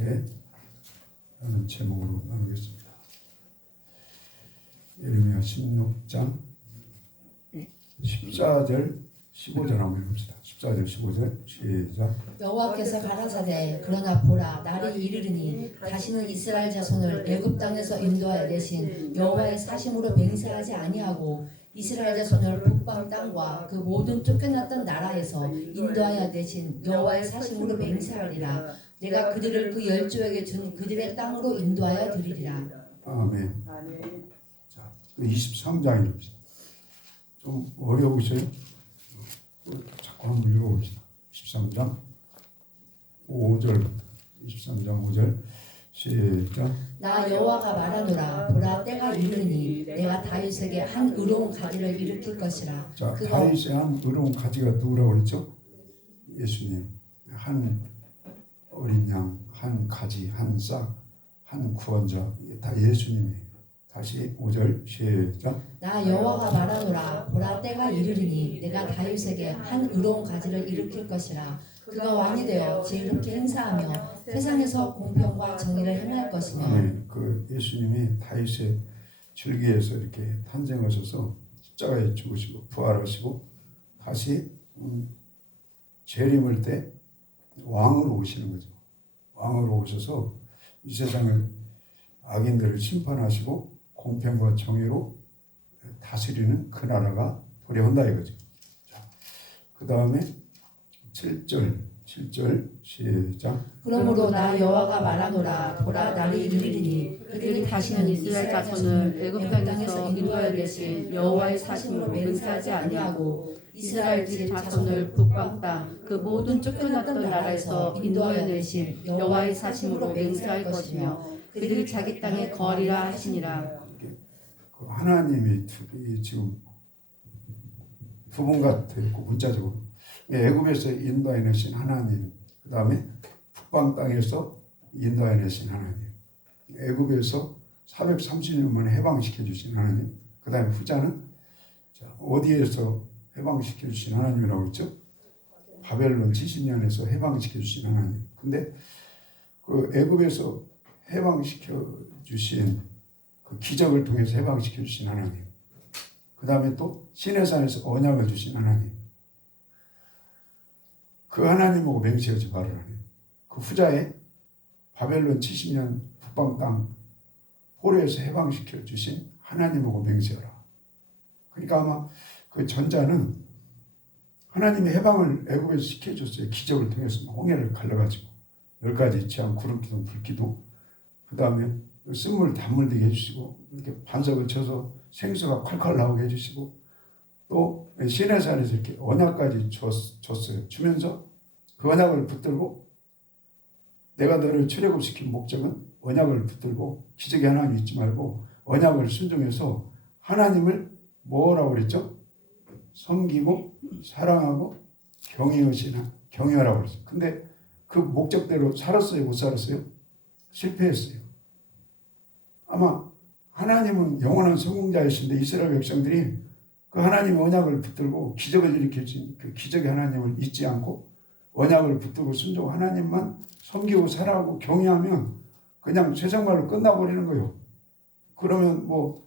라는 제목으로 나누겠습니다. 예레미야 16장 14절 15절 한번 해봅시다. 14절 15절 시작. 여호와께서 가라사대 그러나 보라 날이 이르리니 다시는 이스라엘 자손을 애굽 땅에서 인도하여 내신 여호와의 사심으로 맹세하지 아니하고 이스라엘 자손을 북방 땅과 그 모든 쫓겨났던 나라에서 인도하여 내신 여호와의 사심으로 맹세하리라. 내가 그들을 그 열조에게 준 그들의 땅으로 인도하여 드리리라. 아멘. 자, 23장입니다. 좀 어려우세요? 자꾸 한번 읽어봅시다. 23장 5절 23장 5절 시작. 나 여호와가 말하노라 보라 때가 이르니 내가 다윗에게 한 의로운 가지를 일으킬 것이라. 자, 다윗의 한 의로운 가지가 누구라고 그랬죠? 예수님. 한 어린 양, 한 가지, 한 싹, 한 구원자. 다 예수님이에요. 다시 5절 시작. 나 여호와가 말하노라 보라 때가 이르리니 내가 다윗에게 한 의로운 가지를 일으킬 것이라. 그가 왕이 되어 지혜롭게 행사하며 세상에서 공평과 정의를 행할 것이며. 네, 그 예수님이 다윗의 줄기에서 이렇게 탄생하셔서 십자가에 죽으시고 부활하시고 다시 재림할 때 왕으로 오시는 거죠. 왕으로 오셔서 이 세상을 악인들을 심판하시고 공평과 정의로 다스리는 그 나라가 도래한다 이거죠. 자, 그 다음에 7절 시작. 그러므로 나 여호와가 말하노라 보라 날이 이르리니 그들이 다시는 이스라엘 자손을 애굽 땅에서 인도하여 내신 여호와의 사심으로 맹세하지 아니하고 이스라엘 집 자손을 북방 땅 그 모든 쫓겨났던 나라에서 인도하여 내신 여호와의 사심으로 맹세할 것이며 그들이 자기 땅에 거하리라 하시니라. 그 하나님이 지금 두 분 같아요. 문자적으로 애굽에서 인도해 내신 하나님, 그 다음에 북방 땅에서 인도해 내신 하나님, 애굽에서 430년 만에 해방시켜 주신 하나님, 그 다음에 후자는 어디에서 해방시켜 주신 하나님이라고 했죠? 바벨론 70년에서 해방시켜 주신 하나님. 근데 그 애굽에서 해방시켜 주신 그 기적을 통해서 해방시켜 주신 하나님, 그 다음에 또 시내산에서 언약을 주신 하나님, 그 하나님하고 맹세하지 말으라니. 그 후자에 바벨론 70년 북방 땅 포로에서 해방시켜 주신 하나님하고 맹세하라. 그러니까 아마 그 전자는 하나님의 해방을 애굽에서 시켜줬어요. 기적을 통해서 홍해를 갈라가지고 10가지 지한 구름기둥 불기둥, 그 다음에 쓴물 단물되게 해주시고 이렇게 반석을 쳐서 생수가 콸콸 나오게 해주시고 또 시내산에서 이렇게 언약까지 줬어요. 주면서 그 언약을 붙들고 내가 너를 출애굽시킨 목적은 언약을 붙들고 기적이 하나님 잊지 말고 언약을 순종해서 하나님을 뭐라고 그랬죠? 섬기고 사랑하고 경외하라고 그랬어요. 근데 그 목적대로 살았어요? 못 살았어요? 실패했어요. 아마 하나님은 영원한 성공자이신데 이스라엘 백성들이 그 하나님의 언약을 붙들고 기적을 일으켜준 그 기적의 하나님을 잊지 않고 언약을 붙들고 순종 하나님만 섬기고 사랑하고 경외하면 그냥 세상말로 끝나버리는 거예요. 그러면 뭐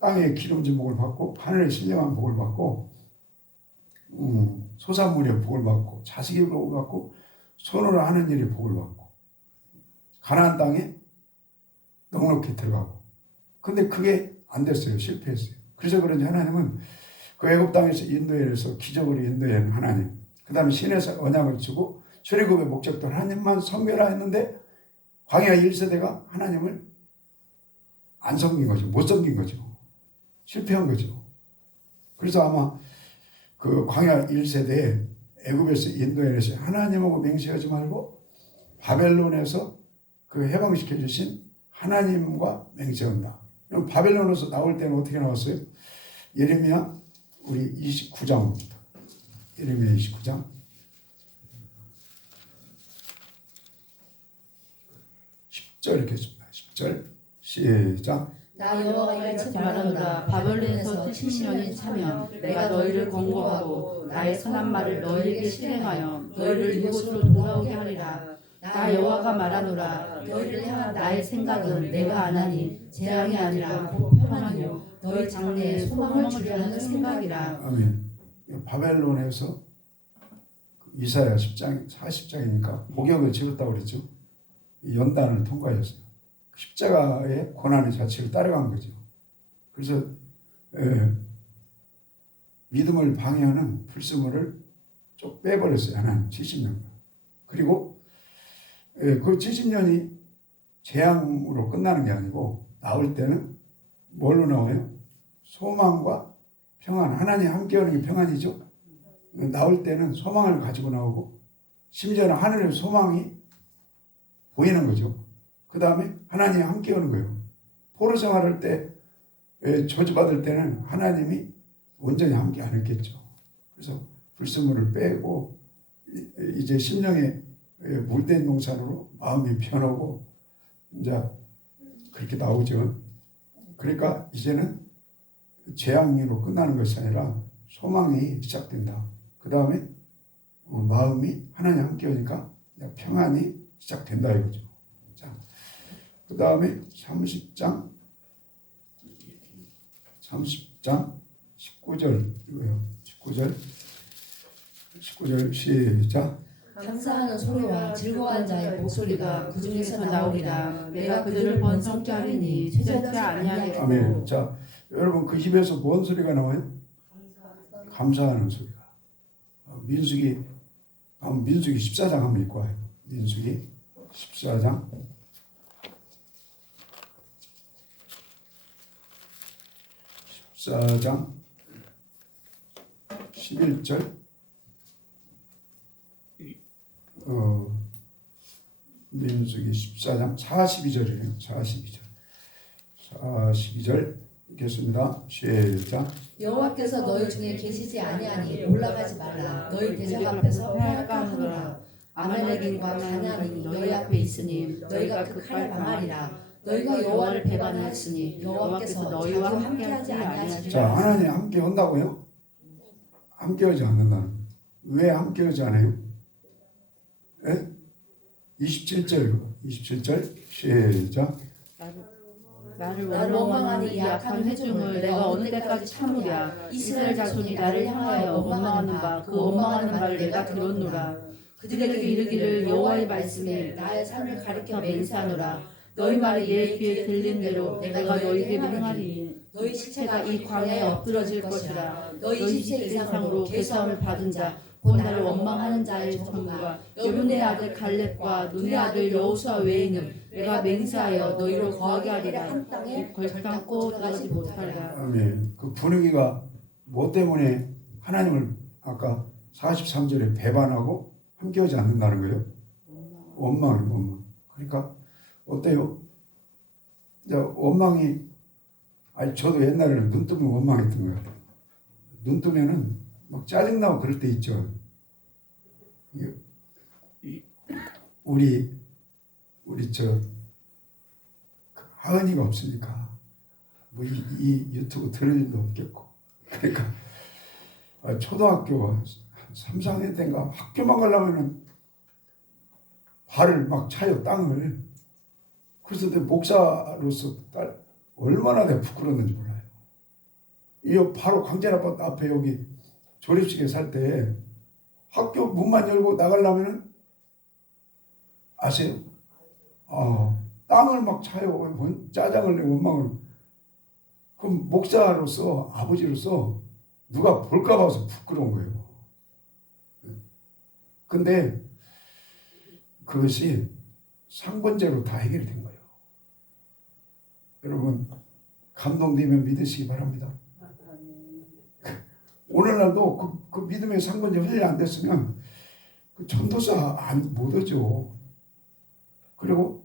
땅의 기름진 복을 받고 하늘의 신령한 복을 받고 소산물의 복을 받고 자식의 복을 받고 손으로 하는 일의 복을 받고 가나안 땅에 넉넉히 들어가고. 근데 그게 안 됐어요. 실패했어요. 그래서 그런지 하나님은 그 애굽 땅에서 인도해서 기적으로 인도한 하나님, 그 다음에 신에서 언약을 주고 출애굽의 목적도 하나님만 섬겨라 했는데 광야 1세대가 하나님을 안 섬긴 거죠. 못 섬긴 거죠. 실패한 거죠. 그래서 아마 그 광야 1세대에 애굽에서 인도해서 하나님하고 맹세하지 말고 바벨론에서 그 해방시켜 주신 하나님과 맹세한다. 그럼 바벨론에서 나올 때는 어떻게 나왔어요? 예레미야 우리 29장입니다. 예레미야 29장 10절 이렇게 했습니다. 10절 시작. 나 여호와가 이같이 말하노라 바벨론에서 70년이 차면 내가 너희를 권고하고 나의 선한 말을 너희에게 실행하여 너희를 이곳으로 돌아오게 하리라. 나 여호와가 말하노라. 너희를 향한 나의 생각은 내가 안하니 재앙이 아니라 곧 평안이요 너희 장래에 소망을 주려 하는 생각이라. 아멘. 바벨론에서 이사야 10장 40장이니까 복역을 지었다고 그랬죠. 이 연단을 통과했어요. 십자가의 고난의 자체를 따라간 거죠. 그래서 믿음을 방해하는 불순물을 쭉 빼버렸어요. 하나님 70년. 그리고 그 70년이 재앙으로 끝나는 게 아니고 나올 때는 뭘로 나와요? 소망과 평안. 하나님 함께 하는 게 평안이죠. 나올 때는 소망을 가지고 나오고 심지어는 하늘의 소망이 보이는 거죠. 그 다음에 하나님이 함께 하는 거예요. 포로 생활할 때 저주받을 때는 하나님이 온전히 함께 안 했겠죠. 그래서 불순물을 빼고 이제 심령의 물된 동산으로 마음이 편하고 이제 그렇게 나오죠. 그러니까 이제는 재앙으로 끝나는 것이 아니라 소망이 시작된다. 그 다음에 마음이 하나님 함께 오니까 평안이 시작된다 이거죠. 자, 그 다음에 30장 19절 이거요. 19절 시작. 감사하는 소리와 즐거워하는 자의 목소리가 그 중에서 나오리라. 내가 그들을 번성케 하리니 최전치 아니하겠고. 아멘. 자, 여러분 그 입에서 뭔 소리가 나와요? 감사하는 소리가. 민수기 14장 한번 읽고 와요. 민수기 14장 11절 민수기 14장 42절이에요. 42절 읽겠습니다. 시작. 여호와께서 너희 중에 계시지 아니하니 올라가지 말라. 너희 대적 앞에서 패할까 하노라. 아말렉인과 가나안이 너희 앞에 있으니 너희가 그 칼을 방하리라. 너희가 여호와를 배반하였으니 여호와께서 너희와 함께하지 아니하시리라. 자, 하나님 함께 한다고요? 함께 하지 않는다는. 왜 함께 하지 않아요? 27절 시작. 나를 원망하는 이 악한 회중을 내가 어느 때까지 참으랴. 이스라엘 자손이 나를 향하여 원망하는 바 그 원망하는 말을 내가 들었노라. 그들에게 이르기를 여호와의 말씀에 나의 삶을 가리켜 맹세하노라. 너희 말이 내 귀에 들린 대로 내가 너희에게 명하리니 너희 시체가 이 광야에 엎드러질 것이라. 너희 시체 이상으로 괴수함을 받은 자 곧 나를 원망하는 자의 전부가 여분의 아들 갈렙과 눈의 아들 여호수아 외에는 내가 맹세하여 너희로 거하게 하리라. 한 땅에 걸당고 들어가지 못하리라. 아멘. 그 분위기가 뭐 때문에 하나님을 아까 43절에 배반하고 함께하지 않는다는 거예요? 원망. 그러니까 어때요? 이제 원망이 저도 옛날에는 눈 뜨면 원망했던 것 같아요. 눈 뜨면은 막 짜증나고 그럴 때 있죠. 우리 하은이가 없으니까 뭐 이 유튜브 들을 일도 없겠고. 그러니까 초등학교 3, 4학년 때인가 학교만 가려면은 발을 막 차요, 땅을. 그래서 내 목사로서 얼마나 내가 부끄러웠는지 몰라요. 이 바로 강진 아파트 앞에 여기 조립식에 살 때 학교 문만 열고 나가려면은 아세요? 땅을 막 차요. 짜장을 내고 원망을. 그럼 목사로서, 아버지로서 누가 볼까 봐서 부끄러운 거예요. 근데 그것이 상번제로 다 해결이 된 거예요. 여러분 감동되면 믿으시기 바랍니다. 오늘날도 그 믿음의 상번제 훈련이 안 됐으면 그 전도사 못 오죠. 그리고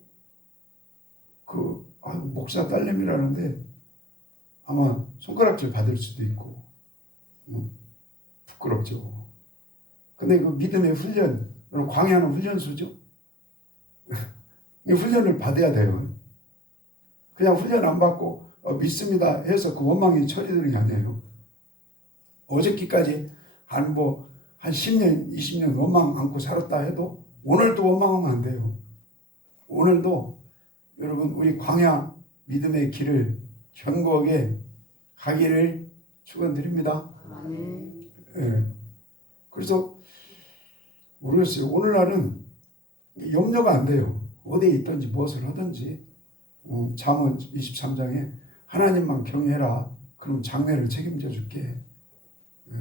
목사 딸내미라는데 아마 손가락질 받을 수도 있고 부끄럽죠. 근데 그 믿음의 훈련, 광야는 훈련소죠. 이 훈련을 받아야 돼요. 그냥 훈련 안 받고 믿습니다 해서 그 원망이 처리되는 게 아니에요. 어저께까지 한 10년, 20년 원망 안고 살았다 해도 오늘도 원망하면 안 돼요. 오늘도 여러분 우리 광야 믿음의 길을 견고하게 가기를 축원드립니다. 아멘. 예. 그래서 모르겠어요. 오늘날은 염려가 안 돼요. 어디에 있든지 무엇을 하든지. 잠언 23장에 하나님만 경외해라. 그럼 장래를 책임져 줄게. 예.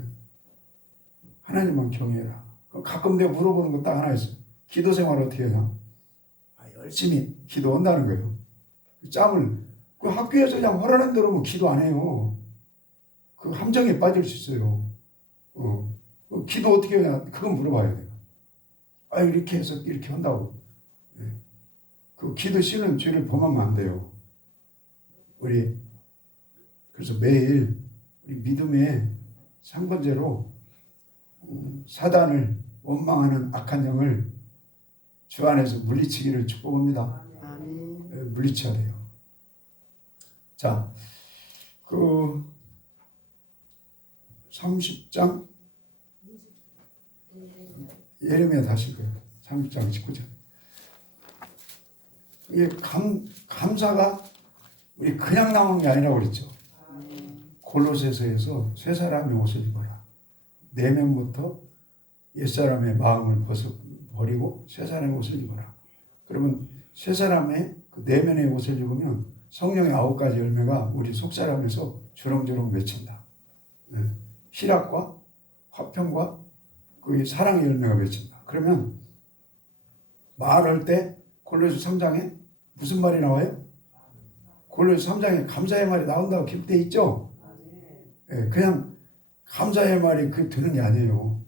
하나님만 경외해라. 가끔 내가 물어보는 거 딱 하나 있어요. 기도 생활 어떻게 하냐? 열심히 기도한다는 거예요. 짬을 그 학교에서 그냥 허라는 대로 면 기도 안 해요. 그 함정에 빠질 수 있어요. 기도 어떻게 하냐? 그건 물어봐야 돼요. 이렇게 해서 이렇게 한다고. 예. 그 기도 쉬는 죄를 범하면 안 돼요. 우리 그래서 매일 우리 믿음의 3번째로 사단을 원망하는 악한 영을 주 안에서 물리치기를 축복합니다. 아멘. 예, 물리쳐야 돼요. 자, 그 30장 예레미야 다시 그 30장 19절. 이게 감사가 우리 그냥 나오는 게 아니라고 그랬죠. 골로새서에서 새 사람의 옷을 입어라. 내면부터 옛사람의 마음을 버리고 새 사람의 옷을 입어라. 그러면 새 사람의 그 내면의 옷을 입으면 성령의 9가지 열매가 우리 속사람에서 주렁주렁 맺힌다. 희락과 화평과 그 사랑의 열매가 맺힌다. 그러면 말할 때 골로새 3장에 무슨 말이 나와요? 골로새 3장에 감사의 말이 나온다고 기록되어 있죠? 그냥 감사의 말이 그 되는 게 아니에요.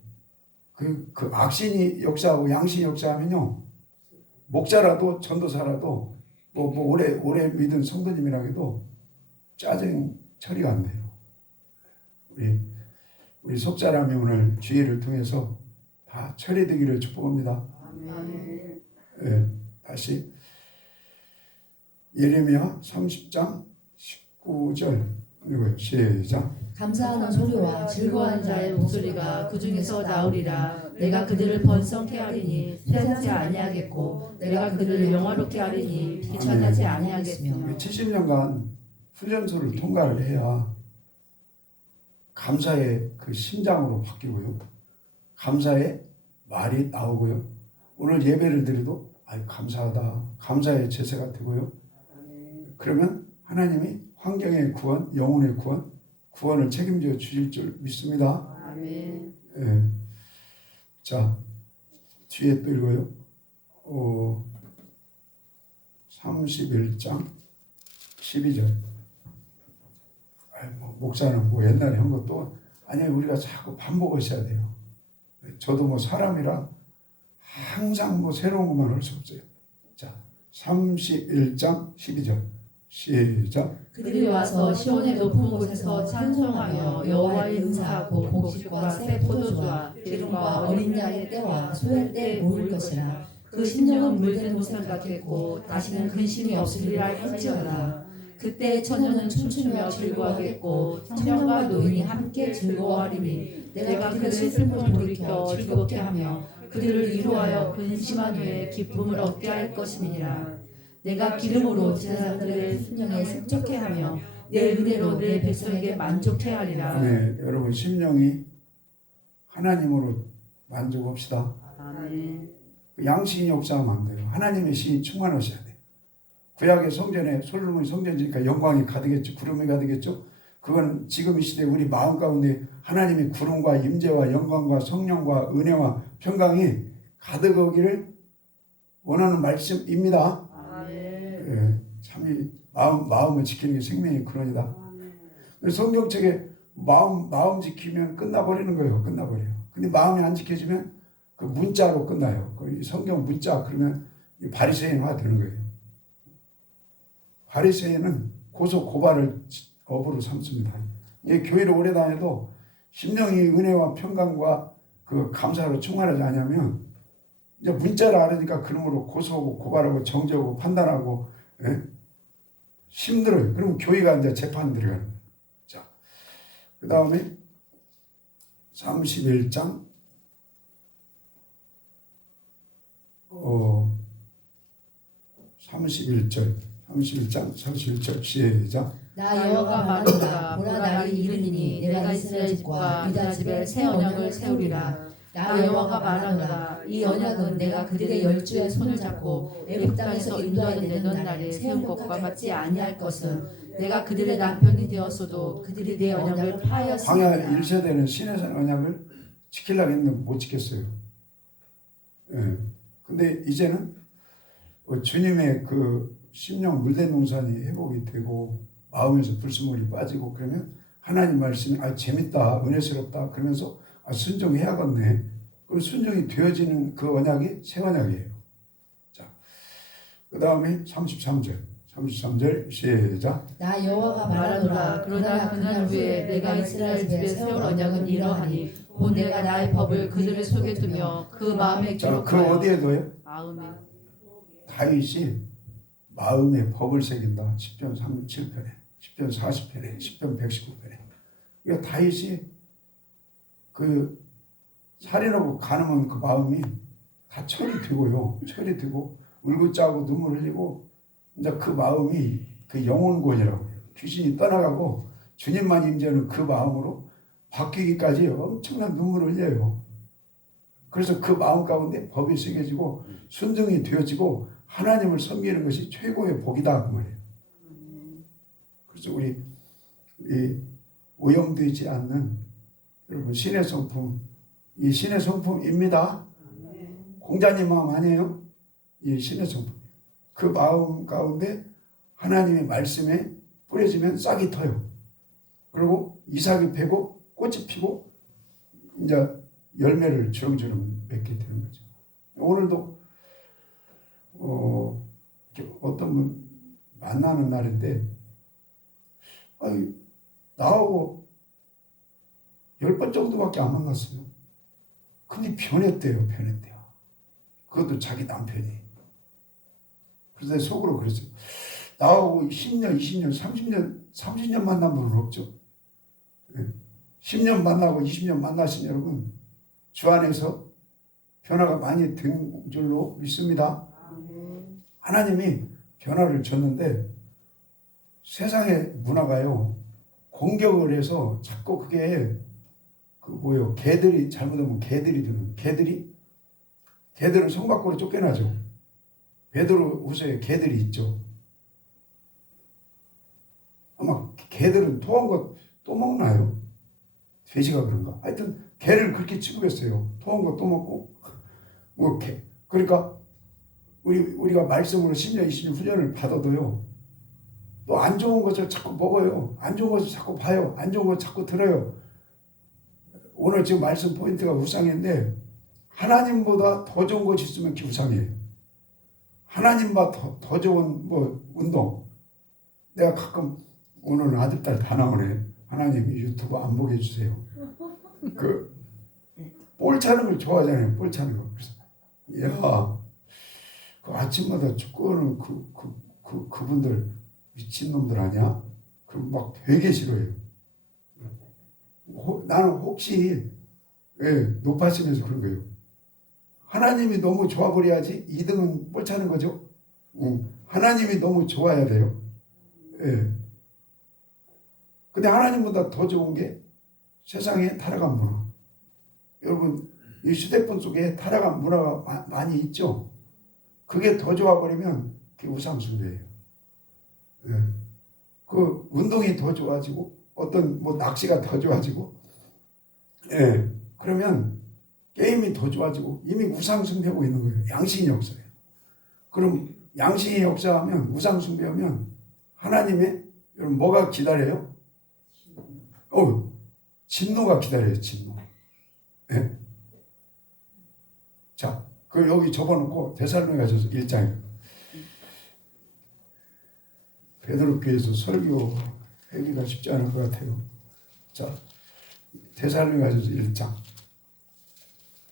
그 악신이 역사하고 양신이 역사하면요. 목자라도 전도사라도 오래 믿은 성도님이라 해도 짜증 처리가 안 돼요. 우리 속사람이 오늘 주의를 통해서 다 처리되기를 축복합니다. 아멘. 다시 예레미야 30장 19절 읽어요. 시작. 감사하는 소리와 즐거워하는 자의 목소리가 그 중에서 나오리라. 내가 그들을 번성케 하리니 세상지 아니하겠고 내가 그들을 영화롭게 하리니 비천하지 아니하겠으며. 70년간 훈련소를 통과를 해야 감사의 그 심장으로 바뀌고요. 감사의 말이 나오고요. 오늘 예배를 드려도 감사하다. 감사의 제사가 되고요. 그러면 하나님이 환경의 구원, 영혼의 구원을 책임져 주실 줄 믿습니다. 아멘. 예. 자, 뒤에 또 읽어요. 31장 12절. 목사는 옛날에 한 것도 아니 우리가 자꾸 반복하셔야 돼요. 저도 사람이라 항상 새로운 것만 할 수 없어요. 자, 31장 12절 시작. 그들이 와서 시온의 높은 곳에서 찬송하며 여호와의 은사하고 곡식과 새 포도주와 기름과 어린 양의 때와 소의 때에 모을 것이라. 그 심령은 물든 우산 같겠고 다시는 근심이 없으리라 할지어다. 그때 처녀는 춤추며 즐거워하겠고 청년과 노인이 함께 즐거워하리니 내가 그들의 슬픔을 돌이켜 즐겁게 하며 그들을 위로하여 근심한 후에 기쁨을 얻게 할 것임이니라. 내가 기름으로 제사장들의 심령에 승족해 하며 내 은혜로 내 백성에게 만족해 하리라. 네, 여러분 심령이 하나님으로 만족합시다. 아멘. 양심이 역사하면 안 돼요. 하나님의 신이 충만하셔야 돼요. 구약의 성전에 솔로몬이 성전이니까 영광이 가득했죠. 구름이 가득했죠. 그건 지금 이 시대에 우리 마음 가운데 하나님의 구름과 임재와 영광과 성령과 은혜와 평강이 가득하기를 원하는 말씀입니다. 예, 참이 마음을 지키는 게 생명의 근원이다. 성경책에 마음 지키면 끝나버리는 거예요. 끝나버려요. 근데 마음이 안 지켜지면 그 문자로 끝나요. 그 성경 문자 그러면 바리새인화 되는 거예요. 바리새인은 고소 고발을 업으로 삼습니다. 교회를 오래 다녀도 심령이 은혜와 평강과 그 감사로 충만하지 않으면 이제 문자를 알으니까 그놈으로 고소하고 고발하고 정죄하고 판단하고 힘들어요. 그럼 교회가 이제 재판 들어가는 거예요. 자, 그 다음에 31장 31장 31절 시작. 나 여호와가 말하노라 보라 날이 이르리니 내가 이스라엘 집과 유다 집에 새 언약을 세우리라. 나 여호와가 말하노라 이 언약은 내가 그들의 열주의 손을 잡고 애굽 땅에서 인도하여 내던 날에 세운 것과 같지 아니할 것은 내가 그들의 남편이 되었어도 그들이 내 언약을 광야 파하였으니라. 1세대는 신의 언약을 지키려고 했는데 못 지켰어요. 예. 근데 이제는 주님의 그 심령 물된 농산이 회복이 되고 마음에서 불순물이 빠지고 그러면 하나님 말씀이 재밌다 은혜스럽다 그러면서 순종해야겠네. 그럼 순종이 되어지는 그 언약이 새 언약이에요. 자, 그 다음에 33절 시작. 나 여호와가 말하노라 그러나 그날 후에 내가 이스라엘 집에 세울 언약은 이러하니 곧 내가 나의 법을 그들의 속에 두며 그 마음에 자, 그 기록하여 어디에 둬요? 마음에 다윗이 마음에 법을 새긴다. 10편 37편에 10편 40편에 10편 119편에 그러니까 다윗이 그 살인하고 간음한 그 마음이 다 철이 되고요. 철이 되고 울고 짜고 눈물 흘리고 이제 그 마음이 그 영혼권이라고 해요. 귀신이 떠나가고 주님만 임재하는 그 마음으로 바뀌기까지 엄청난 눈물을 흘려요. 그래서 그 마음 가운데 법이 새겨지고 순종이 되어지고 하나님을 섬기는 것이 최고의 복이다 그 말이에요. 그래서 우리 이 오염되지 않는 여러분 신의 성품, 이 신의 성품입니다. 공자님 마음 아니에요? 이 신의 성품. 그 마음 가운데 하나님의 말씀에 뿌려지면 싹이 터요. 그리고 이삭이 패고 꽃이 피고 이제 열매를 주렁주렁 맺게 되는 거죠. 오늘도 이렇게 어떤 분 만나는 날인데 나하고 10번 정도밖에 안 만났어요. 근데 변했대요. 그것도 자기 남편이. 그래서 내 속으로 그랬어요. 나하고 10년, 20년, 30년 만난 분은 없죠. 10년 만나고 20년 만나신 여러분 주 안에서 변화가 많이 된 줄로 믿습니다. 하나님이 변화를 줬는데 세상의 문화가요 공격을 해서 자꾸 그게 개들이 잘못하면 개들이 드는 개들은 성 밖으로 쫓겨나죠. 베드로 후서에 개들이 있죠. 아마 개들은 토한 것 또 먹나요? 돼지가 그런가? 하여튼 개를 그렇게 취급했어요. 토한 거 또 먹고 그러니까 우리가 말씀으로 10년 20년 훈련을 받아도요 또 안 좋은 것을 자꾸 먹어요. 안 좋은 것을 자꾸 봐요. 안 좋은 것 자꾸 들어요. 오늘 지금 말씀 포인트가 우상인데 하나님보다 더 좋은 것이 있으면 그게 우상이에요. 하나님보다 더 좋은 운동. 내가 가끔 오늘 아들 딸 다 나오네. 하나님 유튜브 안 보게 해주세요. 볼 차는 걸 좋아하잖아요. 볼 차는 거. 그래서 그 아침마다 축구하는 그분들 미친놈들 아니야? 그럼 막 되게 싫어해요. 나는 혹시 높아지면서 그런 거예요. 하나님이 너무 좋아버려야지 2등은 볼 차는 거죠. 하나님이 너무 좋아야 돼요. 근데 하나님보다 더 좋은 게 세상에 타락한 문화. 여러분 이 휴대폰 속에 타락한 문화가 많이 있죠. 그게 더 좋아버리면 그게 우상숭배예요. 그 운동이 더 좋아지고 어떤 낚시가 더 좋아지고 그러면 게임이 더 좋아지고 이미 우상숭배하고 있는 거예요. 양심이 없어요. 그럼 양심이 역사하면 우상숭배하면 하나님의 여러분 뭐가 기다려요? 진노가 기다려요. 진노. 자, 여기 접어놓고 데살로니가서 1장에 베드로교회에서 설교하기가 쉽지 않을 것 같아요. 자, 데살로니가서 1장.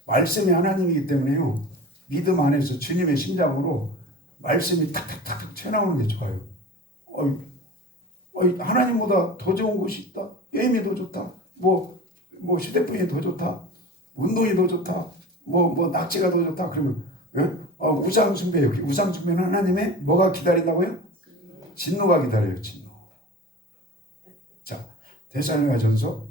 말씀이 하나님이기 때문에요. 믿음 안에서 주님의 심장으로 말씀이 탁탁탁 튀어나오는 게 좋아요. 하나님보다 더 좋은 것이 있다. 게임이 더 좋다. 휴대폰이 더 좋다. 운동이 더 좋다. 낚시가 더 좋다. 그러면 우상 숭배예요. 우상 숭배는 하나님의 뭐가 기다린다고요? 진노가 기다려요. 진노. 자, 데살로니가전서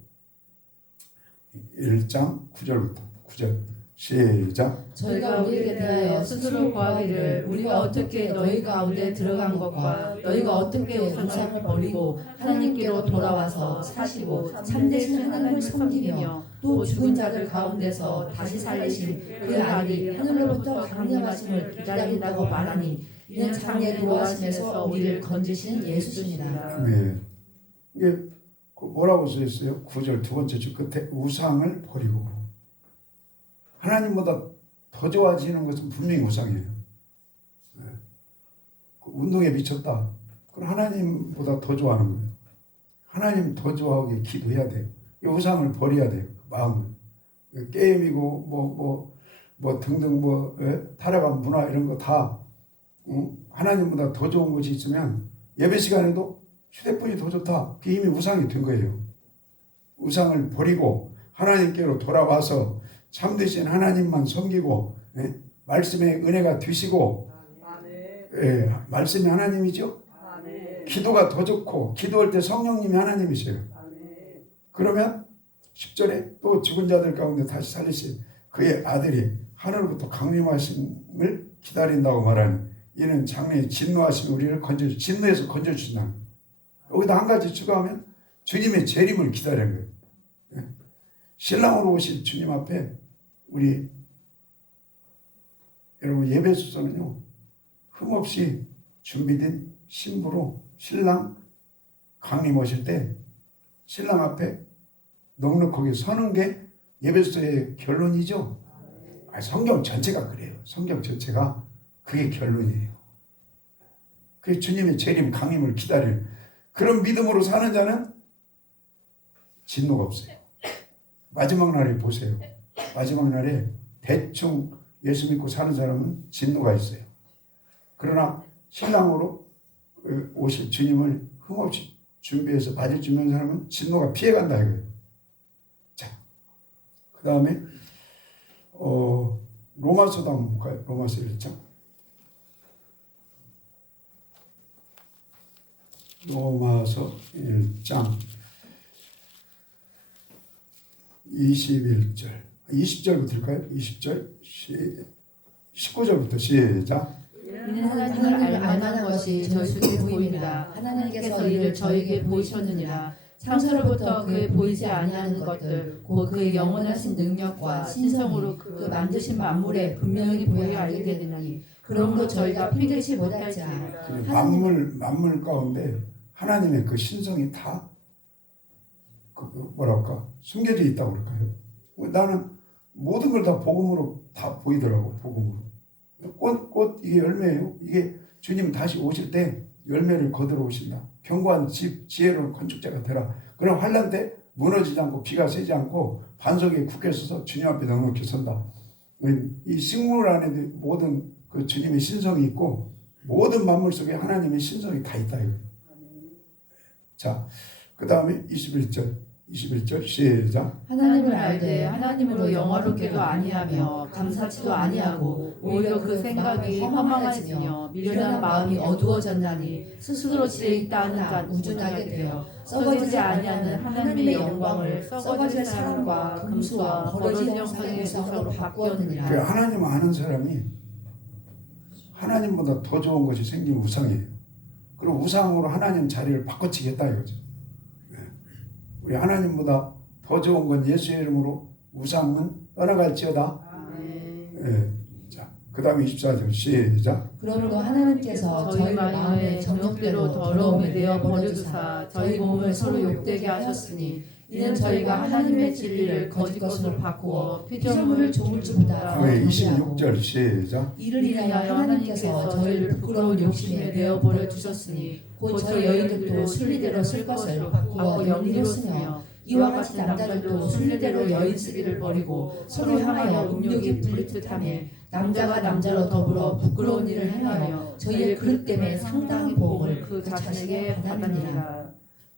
1장 9절부터 9절 시작. 저희가 우리에게 대하여 스스로 구하기를 우리가 어떻게 너희 가운데 들어간 것과 너희가 어떻게 우상을 버리고 하나님께로 돌아와서 사시고 참되신 하나님을 섬기며 또 죽은 자들 가운데서 다시 살리신 그 아들이 하늘로부터 강림하심을 기다린다고 말하니 이는 장래 노하심에서 우리를 건지신 예수시니라. 네. 이게 뭐라고 써 있어요? 9절 두 번째 줄 끝에 우상을 버리고. 하나님보다 더 좋아지는 것은 분명히 우상이에요. 네. 운동에 미쳤다. 그럼 하나님보다 더 좋아하는 거예요. 하나님 더 좋아하게 기도해야 돼요. 이 우상을 버려야 돼요. 마음을. 게임이고 등등 타락한 문화 이런 거 다 하나님보다 더 좋은 것이 있으면 예배 시간에도 휴대폰이 더 좋다. 그게 이미 우상이 된 거예요. 우상을 버리고 하나님께로 돌아와서 참되신 하나님만 섬기고 말씀의 은혜가 되시고 말씀이 하나님이죠. 기도가 더 좋고 기도할 때 성령님이 하나님이세요. 그러면 10절에 또 죽은 자들 가운데 다시 살리신 그의 아들이 하늘로부터 강림하심을 기다린다고 말하니 이는 장래에 진노하시면 우리를 진노에서 건져주신다. 여기다 한 가지 추가하면 주님의 재림을 기다리는 거예요. 신랑으로 오실 주님 앞에 우리 여러분 예배소서는요 흠없이 준비된 신부로 신랑 강림 오실 때 신랑 앞에 넉넉하게 서는 게 예배소서의 결론이죠. 성경 전체가 그래요. 성경 전체가 그게 결론이에요. 그 주님의 재림 강림을 기다릴 그런 믿음으로 사는 자는 진노가 없어요. 마지막 날에 보세요. 마지막 날에 대충 예수 믿고 사는 사람은 진노가 있어요. 그러나 신랑으로 오실 주님을 흠없이 준비해서 맞을 준비한 사람은 진노가 피해간다 이거예요. 자, 그 다음에 로마서도 한번 볼까요? 로마서 1장. 로마서 1장 21절 20절부터일까요? 20절 19절부터 시작. 이는 하나님을 알만한 것이 저희 속에 보입니다. 하나님께서 이를 저에게 보이셨느니라. 창세로부터 그의 보이지 아니하는 것들 곧 그의 영원하신 능력과 신성으로 그 만드신 만물에 분명히 보여 알게 되느니 그러므로 저희가 핑계치 못할지라. 만물 가운데 하나님의 그 신성이 다 뭐랄까 숨겨져 있다고 그럴까요? 나는 모든 걸 다 복음으로 다 보이더라고. 복음으로 꽃 이게 열매예요. 이게 주님 다시 오실 때 열매를 거두러 오신다. 견고한 집 지혜로운 건축자가 되라. 그럼 환난 때 무너지지 않고 비가 새지 않고 반석에 굳게 서서 주님 앞에 넉넉히 선다. 이 식물 안에 모든 그 주님의 신성이 있고 모든 만물 속에 하나님의 신성이 다 있다 이거예요. 자, 그 다음에 21절 시작. 하나님을 알되 하나님으로 영화롭게도 아니하며 감사치도 아니하고 오히려 그 생각이 허망해지며 미련한 마음이 어두워졌나니 스스로 지혜 있다 하는 자 우둔하게 되어 썩어지지 아니하는 하나님의 영광을 썩어질 사람과 금수와 버러진 형상의 유상으로 바꾸었느니라. 그 하나님 아는 사람이 하나님보다 더 좋은 것이 생기면 우상이에요. 그리고 우상으로 하나님 자리를 바꿔치겠다 이거죠. 우리 하나님보다 더 좋은 건 예수의 이름으로 우상은 떠나갈지어다. 자, 그 다음에 24절 시작. 그러므로 하나님께서 저희 마음의 정욕대로 더러움에 내어 버려두사 저희 몸을 서로 욕되게 하셨으니 이는 저희가 하나님의 진리를 거짓 것으로 바꾸어 피조물을 조물주보다 26절 시작. 이를 인하여 하나님께서 저희를 부끄러운 욕심에 내어 버려 두셨으니 곧 저희 여인들도 순리대로 쓸 것을 바꾸어 영리로 쓰며 이와 같이 남자들도 순리대로 여인 쓰기를 버리고 서로 향하여 음욕이 부릿듯하며 남자가 남자로 더불어 부끄러운 일을 행하며 저희의 그릇 때문에 상당히 보응을 그 자신에게 받았느니라.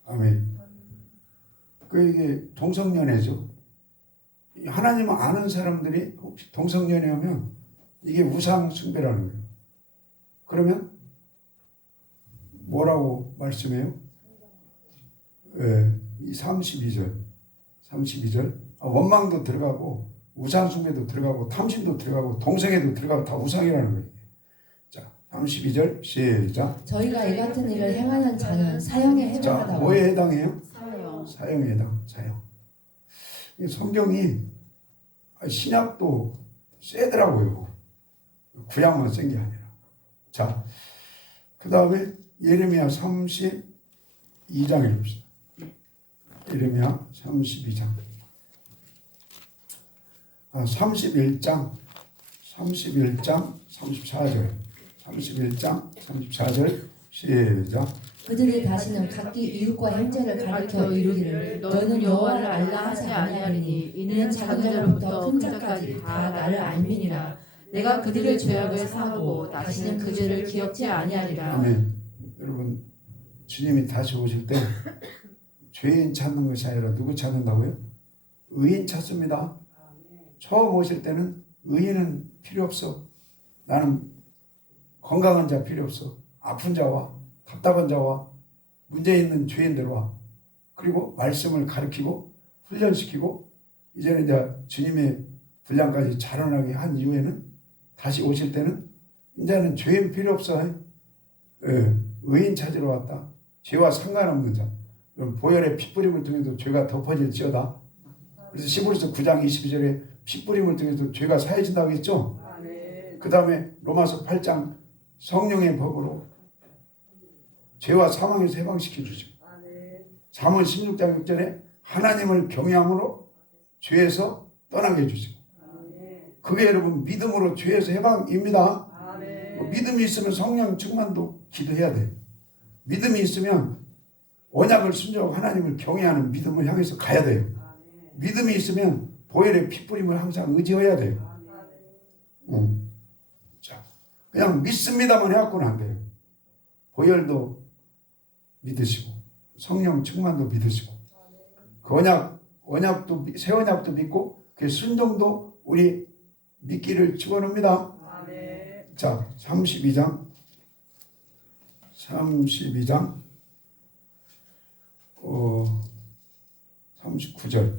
아멘. 이게 동성연애죠. 하나님을 아는 사람들이 혹시 동성연애하면 이게 우상 숭배라는 거예요. 그러면 뭐라고 말씀해요? 이 32절 원망도 들어가고 우상 숭배도 들어가고 탐심도 들어가고 동성애도 들어가고 다 우상이라는 거예요. 자, 32절 시작. 저희가 이 같은 일을 행하는 자는 사형에 자, 해당하다고. 뭐에 해당해요? 사형. 사형에 해당. 사형. 이 성경이 신약도 세더라고요. 구약만 센 게 아니라. 자, 그 다음에 예레미야 32장 읽읍시다. 예레미야 32장. 31장 34절. 31장 34절 시작. 그들이 다시는 각기 이웃과 형제를 가리켜 이르기를 너는 여호와를 알라 하지 아니하리니 이는 작은 자로부터 큰 자까지 다 나를 알미니라. 내가 그들의 죄악을 사하고 다시는 그 죄를 기억지 아니하리라. 아멘. 여러분, 주님이 다시 오실 때 죄인 찾는 것이 아니라 누구 찾는다고요? 의인 찾습니다. 처음 오실 때는 의인은 필요 없어. 나는 건강한 자 필요 없어. 아픈 자와 답답한 자와 문제 있는 죄인들 와. 그리고 말씀을 가르치고 훈련시키고 이제는 이제 주님의 분량까지 자라나게 한 이후에는 다시 오실 때는 이제는 죄인 필요 없어. 의인 찾으러 왔다. 죄와 상관없는 자. 그럼 보혈의 핏뿌림을 통해서 죄가 덮어질지어다. 그래서 시브리서 9장 22절에 핏뿌림을 통해서 죄가 사해진다고 했죠. 그 다음에 로마서 8장 성령의 법으로 죄와 사망에서 해방시켜 주죠. 잠언 16장 6절에 하나님을 경외함으로 죄에서 떠나게 해주시고. 그게 여러분 믿음으로 죄에서 해방입니다. 믿음이 있으면 성령 충만도 기도해야 돼요. 믿음이 있으면 언약을 순종하고 하나님을 경외하는 믿음을 향해서 가야 돼요. 믿음이 있으면 보혈의 핏뿌림을 항상 의지해야 돼요. 자, 그냥 믿습니다만 해갖고는 안 돼요. 보혈도 믿으시고 성령 충만도 믿으시고 그 언약도 새 언약도 믿고 그 순종도 우리 믿기를 축원합니다. 자, 32장 39절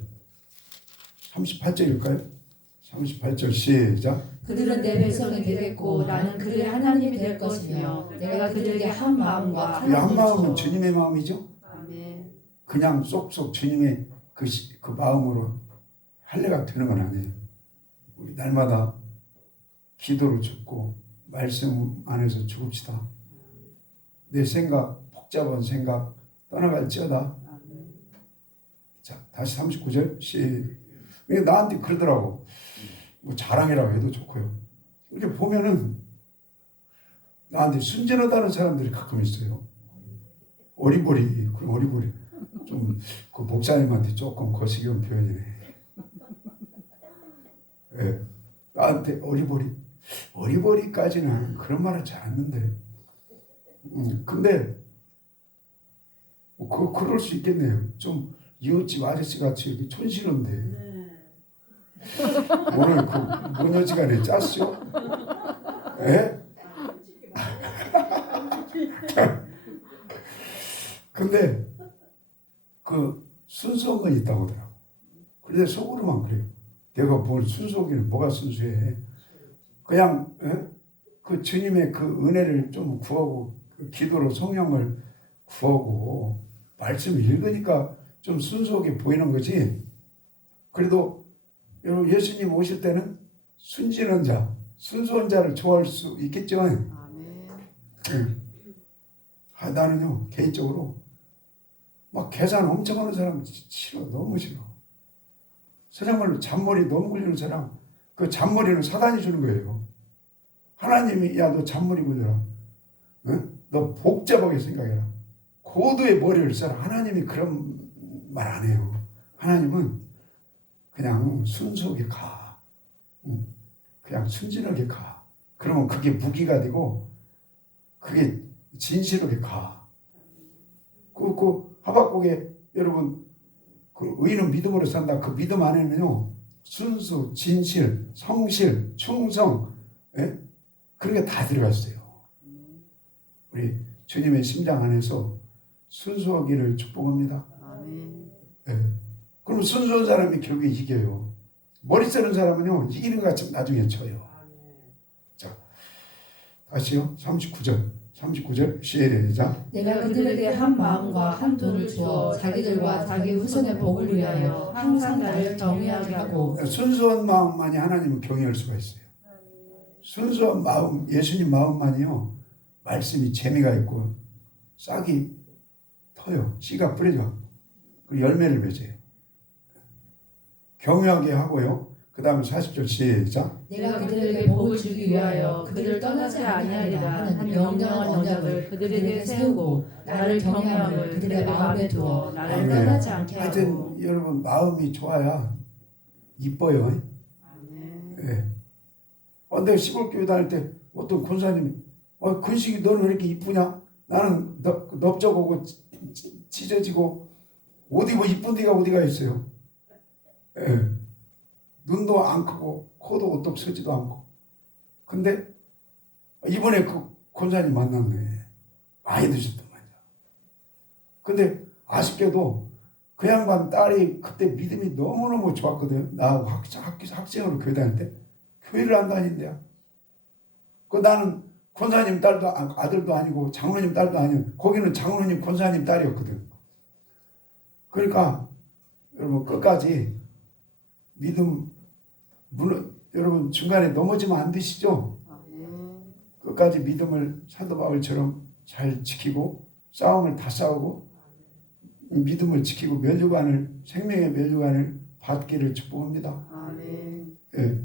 38절일까요? 38절 시작. 그들은 내 백성이 되겠고 나는 그들의 하나님이 될 것이며 내가 그들에게 한 마음과 한 마음은 주님의 마음이죠. 아멘. 그냥 쏙쏙 주님의 그 마음으로 할례가 되는 건 아니에요. 우리 날마다 기도로 죽고 말씀 안에서 죽읍시다. 내 생각, 복잡한 생각 떠나갈지어다. 자, 다시 39절 나한테 그러더라고. 뭐 자랑이라고 해도 좋고요. 이렇게 보면은 나한테 순진하다는 사람들이 가끔 있어요. 어리버리, 그럼 어리버리. 좀 그 목사님한테 조금 거시기한 표현이네. 예, 나한테 어리버리까지는 그런 말을 잘 안 하는데. 근데 그럴 수 있겠네요. 좀 이웃집 아저씨 같이 촌스러운데. 오늘 그 모녀지간에 짰죠? 예? 근데 그 순수한 건 있다고 하더라고. 그런데 속으로만 그래요. 내가 뭘 순수하기는 뭐가 순수해. 그냥 그 주님의 그 은혜를 좀 구하고 그 기도로 성령을 구하고 말씀을 읽으니까 좀 순수하게 보이는 거지. 그래도 여러분 예수님 오실 때는 순진한 자, 순수한 자를 좋아할 수 있겠죠. 나는요 개인적으로 막 계산 엄청 하는 사람 싫어. 너무 싫어. 세상말로 잔머리 너무 굴리는 사람, 그 잔머리는 사단이 주는 거예요. 하나님이 야 너 잔머리 굴려라. 응? 너 복잡하게 생각해라. 고도의 머리를 써라. 하나님이 그런 말 안 해요. 하나님은 그냥 순수하게 가. 그냥 순진하게 가. 그러면 그게 무기가 되고 그게 진실하게 가. 그 하박국에 여러분 그 의인은 믿음으로 산다. 그 믿음 안에는요 순수, 진실, 성실, 충성, 예? 그런 게 다 들어가 있어요. 우리 주님의 심장 안에서 순수하기를 축복합니다. 아멘. 예. 그럼 순수한 사람이 결국에 이겨요. 머리 쓰는 사람은요 이기는 것 같이 나중에 져요. 자, 다시요. 39절 시작. 내가 그들에게 한 마음과 한 눈을 주어 자기들과 자기 후손의 복을 위하여 항상 나를 경외하게 하고 순수한 마음만이 하나님을 경외할 수가 있어요. 순수한 마음, 예수님 마음만이요 말씀이 재미가 있고 싹이 터요. 씨가 뿌려져. 그리고 열매를 맺어요. 경외하게 하고요. 그 다음에 40절 시작. 내가 그들에게 복을 주기 위하여 그들을 떠나지 아니하리라 하는 명령한 언약을 그들에게 세우고 나를 경외함을 그들의 마음에 두어 나를 아멘. 떠나지 않게 하고. 하여튼 여러분 마음이 좋아야 이뻐요. 아멘. 예. 근데 시골교회 다닐 때 어떤 권사님이 근식이 너는 왜 이렇게 이쁘냐? 나는 넓적하고 찢어지고 옷 입어 이쁜 데가 어디가 있어요? 예. 눈도 안 크고 코도 오똑 서지도 않고. 근데 이번에 그 권사님 만났네. 많이 드셨단 말이야. 근데 아쉽게도 그 양반 딸이 그때 믿음이 너무너무 좋았거든요. 나하고 학생으로 교회 다닐 때 교회를 안 다닌대요. 그 나는 권사님 딸도 아들도 아니고 장로님 딸도 아니고 거기는 장로님 권사님 딸이었거든. 그러니까 여러분 끝까지 믿음 여러분 중간에 넘어지면 안 되시죠? 아멘. 끝까지 믿음을 사도 바울처럼 잘 지키고 싸움을 다 싸우고 믿음을 지키고 생명의 면류관을 받기를 축복합니다. 아멘. 예.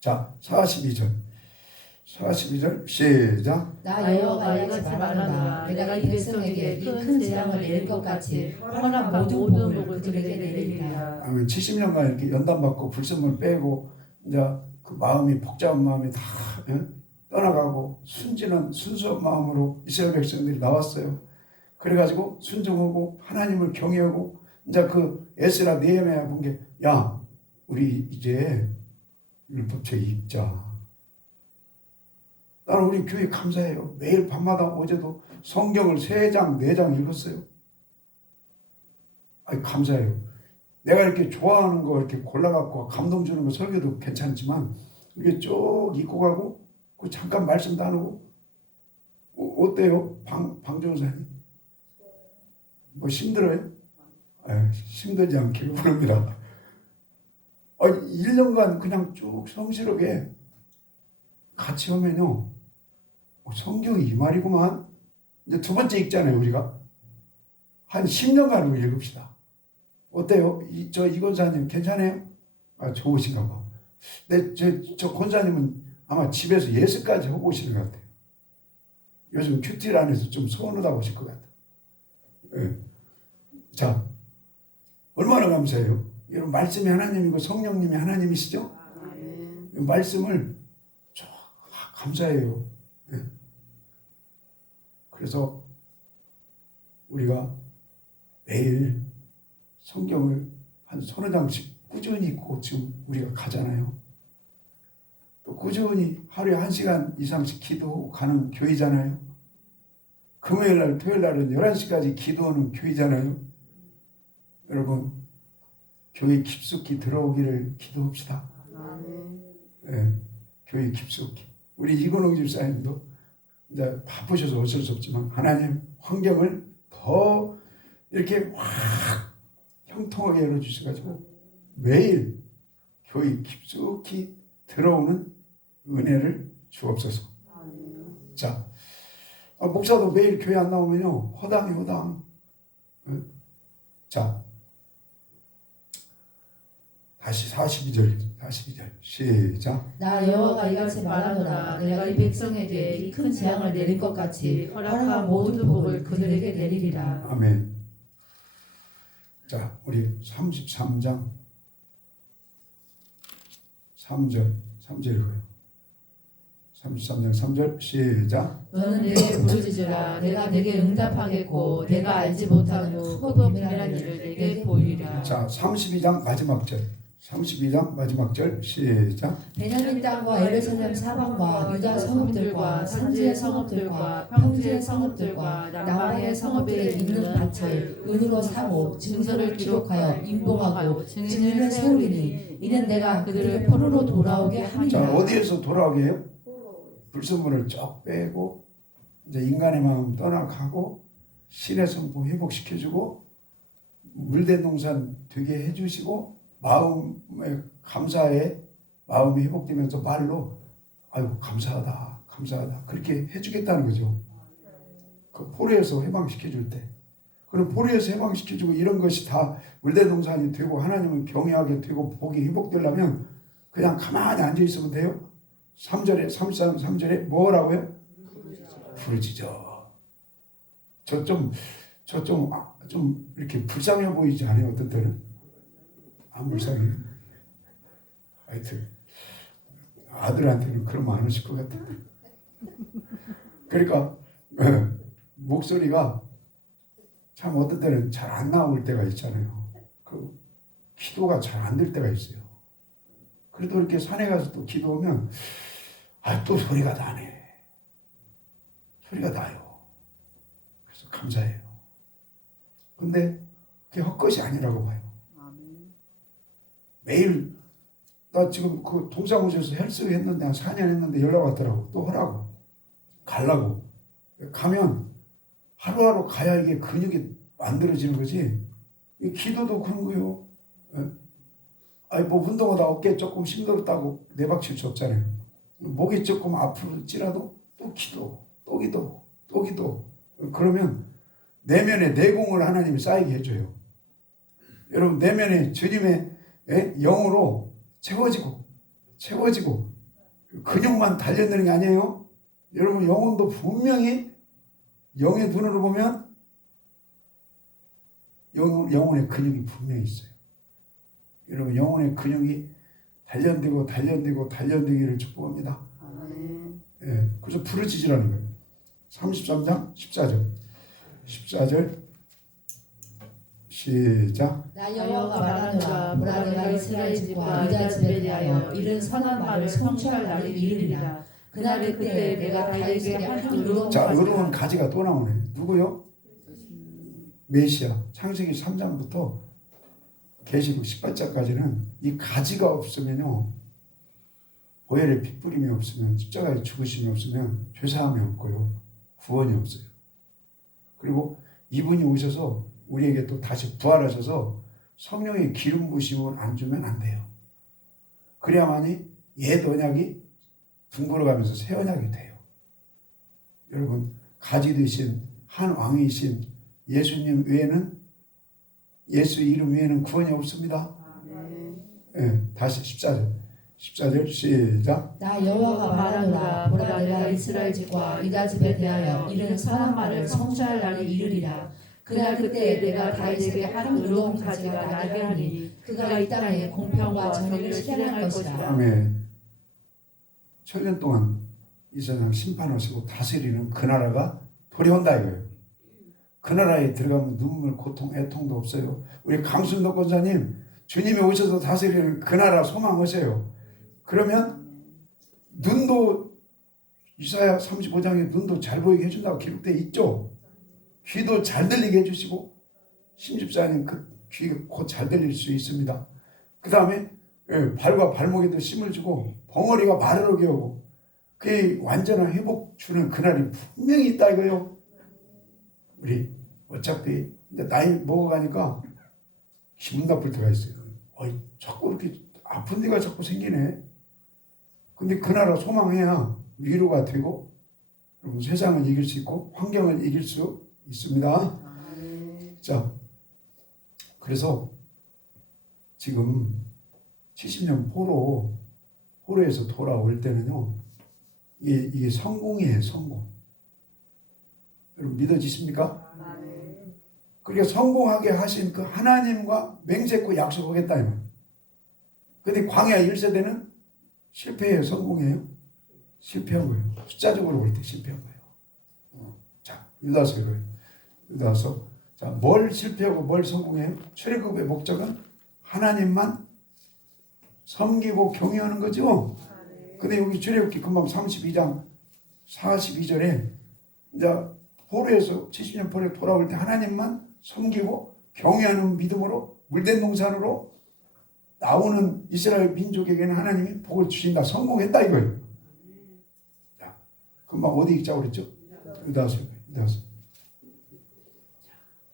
자 42절 시작. 나 여호와가 이같이 말하노라 내가 이 백성에게 이 큰 재앙을 내릴 것 같이 허락한 모든 복을 그들에게 내리리라. 아멘. 70년간 이렇게 연단받고 불순물 빼고 이제 그 마음이 복잡한 마음이 다 떠나가고 순수한 마음으로 이스라엘 백성들이 나왔어요. 그래가지고 순종하고 하나님을 경외하고 이제 그 에스라 느헤미야 본 게 야 우리 이제 율법책 읽자. 나는 우리 교회 감사해요. 매일 밤마다 어제도 성경을 3장 4장 읽었어요. 감사해요. 내가 이렇게 좋아하는 거 이렇게 골라갖고 감동 주는 거 설교도 괜찮지만 이렇게 쭉 읽고 가고 그 잠깐 말씀 나누고 어때요? 방종사님 뭐 힘들어요? 힘들지 않기를 바랍니다. 1년간 그냥 쭉 성실하게 같이 하면요 성경이 이 말이구만. 이제 두 번째 읽잖아요. 우리가 한 10년간 우리 읽읍시다. 어때요? 이 권사님 괜찮아요? 좋으신가 봐. 근데 저 권사님은 아마 집에서 예습까지 하고 오시는 것 같아요. 요즘 큐티를 안 해서 좀 서운하다고 하실 것 같아요. 네. 자, 얼마나 감사해요. 여러분 말씀이 하나님이고 성령님이 하나님이시죠? 아멘. 말씀을 감사해요. 네. 그래서 우리가 매일 성경을 한 30장씩 꾸준히 읽고 지금 우리가 가잖아요. 또 꾸준히 하루에 1시간 이상씩 기도하고 가는 교회잖아요. 금요일날 토요일날은 11시까지 기도하는 교회잖아요. 여러분 교회 깊숙이 들어오기를 기도합시다. 아멘. 네, 교회 깊숙이. 우리 이건홍 집사님도 이제 바쁘셔서 어쩔 수 없지만 하나님 환경을 더 이렇게 확 형통하게 열어주셔가지고 매일 교회 깊숙이 들어오는 은혜를 주옵소서. 아멘. 자, 목사도 매일 교회 안 나오면요 허당이 허당. 자, 다시 42절 시작. 나 여호와가 이같이 말하노라 내가 이 백성에게 이 큰 재앙을 내릴 것 같이 허락한 모든 복을 그들에게 내리리라. 아멘. 자, 우리 33장 3절이고요. 33장 3절 시작. 너는 내게 부르짖으라 내가 내게 응답하겠고 내가 알지 못하는 크고 비밀한 일을 내게 보이리라. 자, 32장 마지막 절 32장 마지막 절 시작. 베냐민 땅과 예루살렘 사방과 유다 성읍들과 산지의 성읍들과 평지의 성읍들과 남방의 성읍들에 있는 밭을 은으로 사고 증서를 기록하여 인봉하고 증인을 세우리니 이는 내가 그들을 포로로 돌아오게 자, 함이라. 어디에서 돌아오게 해요? 불순물을 쫙 빼고 이제 인간의 마음 떠나가고 신의 성품 회복시켜주고 물된 동산 되게 해주시고 마음의 감사에 마음이 회복되면서 말로 아이고 감사하다 감사하다 그렇게 해주겠다는 거죠. 그 포로에서 해방시켜줄 때 그럼 포로에서 해방시켜주고 이런 것이 다 물된 동산이 되고 하나님을 경외하게 되고 복이 회복되려면 그냥 가만히 앉아 있으면 돼요? 3절에 3절에 뭐라고요? 부르짖어. 좀 이렇게 불쌍해 보이지 않아요? 어떤 때는 안 불쌍해요. 하여튼 아들한테는 그러면 안 하실 것 같은데. 그러니까 목소리가 참 어떤 때는 잘 안 나올 때가 있잖아요. 그 기도가 잘 안 될 때가 있어요. 그래도 이렇게 산에 가서 또 기도하면 또 소리가 나네. 소리가 나요. 그래서 감사해요. 근데 그게 헛것이 아니라고 봐요. 매일 나 지금 그 동사무소에서 헬스 했는데 한 4년 했는데 연락 왔더라고. 또 하라고. 가려고. 가면 하루하루 가야 이게 근육이 만들어지는 거지. 이 기도도 그런 거요. 뭐 운동하다 어깨 조금 힘들었다고 내박칠 수 없잖아요. 목이 조금 아플지라도 또 기도, 또 기도, 또 기도. 그러면 내면에 내공을 하나님이 쌓이게 해줘요. 여러분 내면에 주님의 영으로 채워지고 근육만 단련되는 게 아니에요. 여러분 영혼도 분명히 영의 눈으로 보면 영혼의 근육이 분명히 있어요. 여러분 영혼의 근육이 단련되기를 축복합니다. 그래서 부르짖으라는 거예요. 33장 14절 시작. 나 여호와가 말하노라 보라 내가 이스라엘 집과 유다 집에 대하여 이른 선한 말을 성취할 날이 이르리라. 그날 그때 내가 다윗에게 한 의로운 자, 가지가 의로운 가지가 또 나오네. 누구요? 메시아. 창세기 3장부터 계시록 18장까지는 이 가지가 없으면요, 보혈의 핏부림이 없으면, 십자가의 죽으심이 없으면 죄사함이 없고요, 구원이 없어요. 그리고 이분이 오셔서 우리에게 또 다시 부활하셔서 성령의 기름 부심을 안 주면 안 돼요. 그래야만이 옛 언약이 둥글어가면서 새 언약이 돼요. 여러분 가지 되신 한 왕이신 예수님 외에는, 예수 이름 외에는 구원이 없습니다. 다시 14절 시작. 나 여호와가 말하노라 보라 내가 이스라엘 집과 유다 집에 대하여 이른 선한 말을 성취할 날이 이르리라. 그날 그때 내가 다윗에게 한 의로운 가지가 나게 하니 그가 이 땅에 공평과 정의를 실행할 것이다. 아멘. 천년 동안 이 세상 심판하시고 다스리는 그 나라가 도래온다 이거예요. 그 나라에 들어가면 눈물, 고통, 애통도 없어요. 우리 강순덕 권사님, 주님이 오셔서 다스리는 그 나라 소망하세요. 그러면 눈도, 이사야 35장에 눈도 잘 보이게 해준다고 기록되어 있죠. 귀도 잘 들리게 해주시고, 심집사님 그 귀가 곧 잘 들릴 수 있습니다. 그 다음에 발과 발목에도 힘을 주고 벙어리가 말을 하게 하고, 그게 완전한 회복 주는 그날이 분명히 있다 이거요. 우리 어차피 이제 나이 먹어가니까 기분 나쁠 때가 있어요. 자꾸 이렇게 아픈 데가 자꾸 생기네. 근데 그 나라 소망해야 위로가 되고, 그리고 세상을 이길 수 있고 환경을 이길 수 있습니다. 자, 그래서 지금 70년 포로에서 돌아올 때는요, 이게 성공이에요, 성공. 여러분 믿어지십니까? 그러니까 성공하게 하신 그 하나님과 맹세코 약속하겠다 이 말. 근데 광야 1세대는 실패해요, 성공해요? 실패한 거예요. 숫자적으로 볼 때 실패한 거예요. 자, 유다서 이거예요. 유다서. 자, 뭘 실패하고 뭘 성공해요? 출애굽의 목적은 하나님만 섬기고 경외하는 거죠. 근데 여기 출애굽기 금방 32장 42절에 이제 포로에서 70년 포로에 돌아올 때 하나님만 섬기고 경외하는 믿음으로 물된 동산으로 나오는 이스라엘 민족에게는 하나님이 복을 주신다. 성공했다 이거예요. 자, 금방 어디 읽자고 그랬죠? 유다서.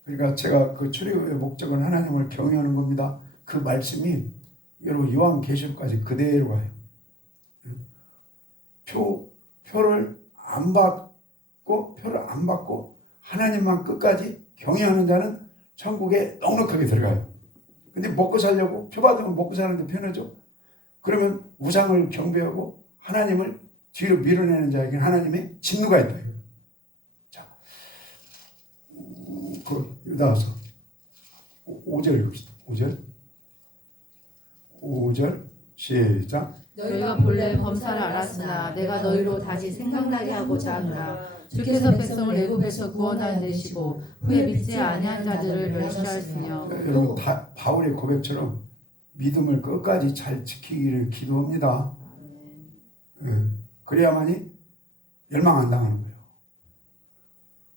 그러니까 제가 그 출애굽의 목적은 하나님을 경외하는 겁니다. 그 말씀이 여러분 요한계시록까지 그대로 가요. 표를 안 받고 하나님만 끝까지 경외하는 자는 천국에 넉넉하게 들어가요. 근데 먹고 살려고 표 받으면 먹고 사는데 편하죠. 그러면 우상을 경배하고 하나님을 뒤로 밀어내는 자에게는 하나님의 진노가 있다. 자, 그 유다서 5절 읽읍시다. 5절 시작. 너희가 본래 범사를 알았으나 내가 너희로 다시 생각나게 하고자 하노라. 주께서 백성을 애굽에서 구원하여 내시고 후에 믿지 아니한 자들을 멸시하였으며. 여러분 바울의 고백처럼 믿음을 끝까지 잘 지키기를 기도합니다. 그래야만이 멸망 안 당하는 거예요.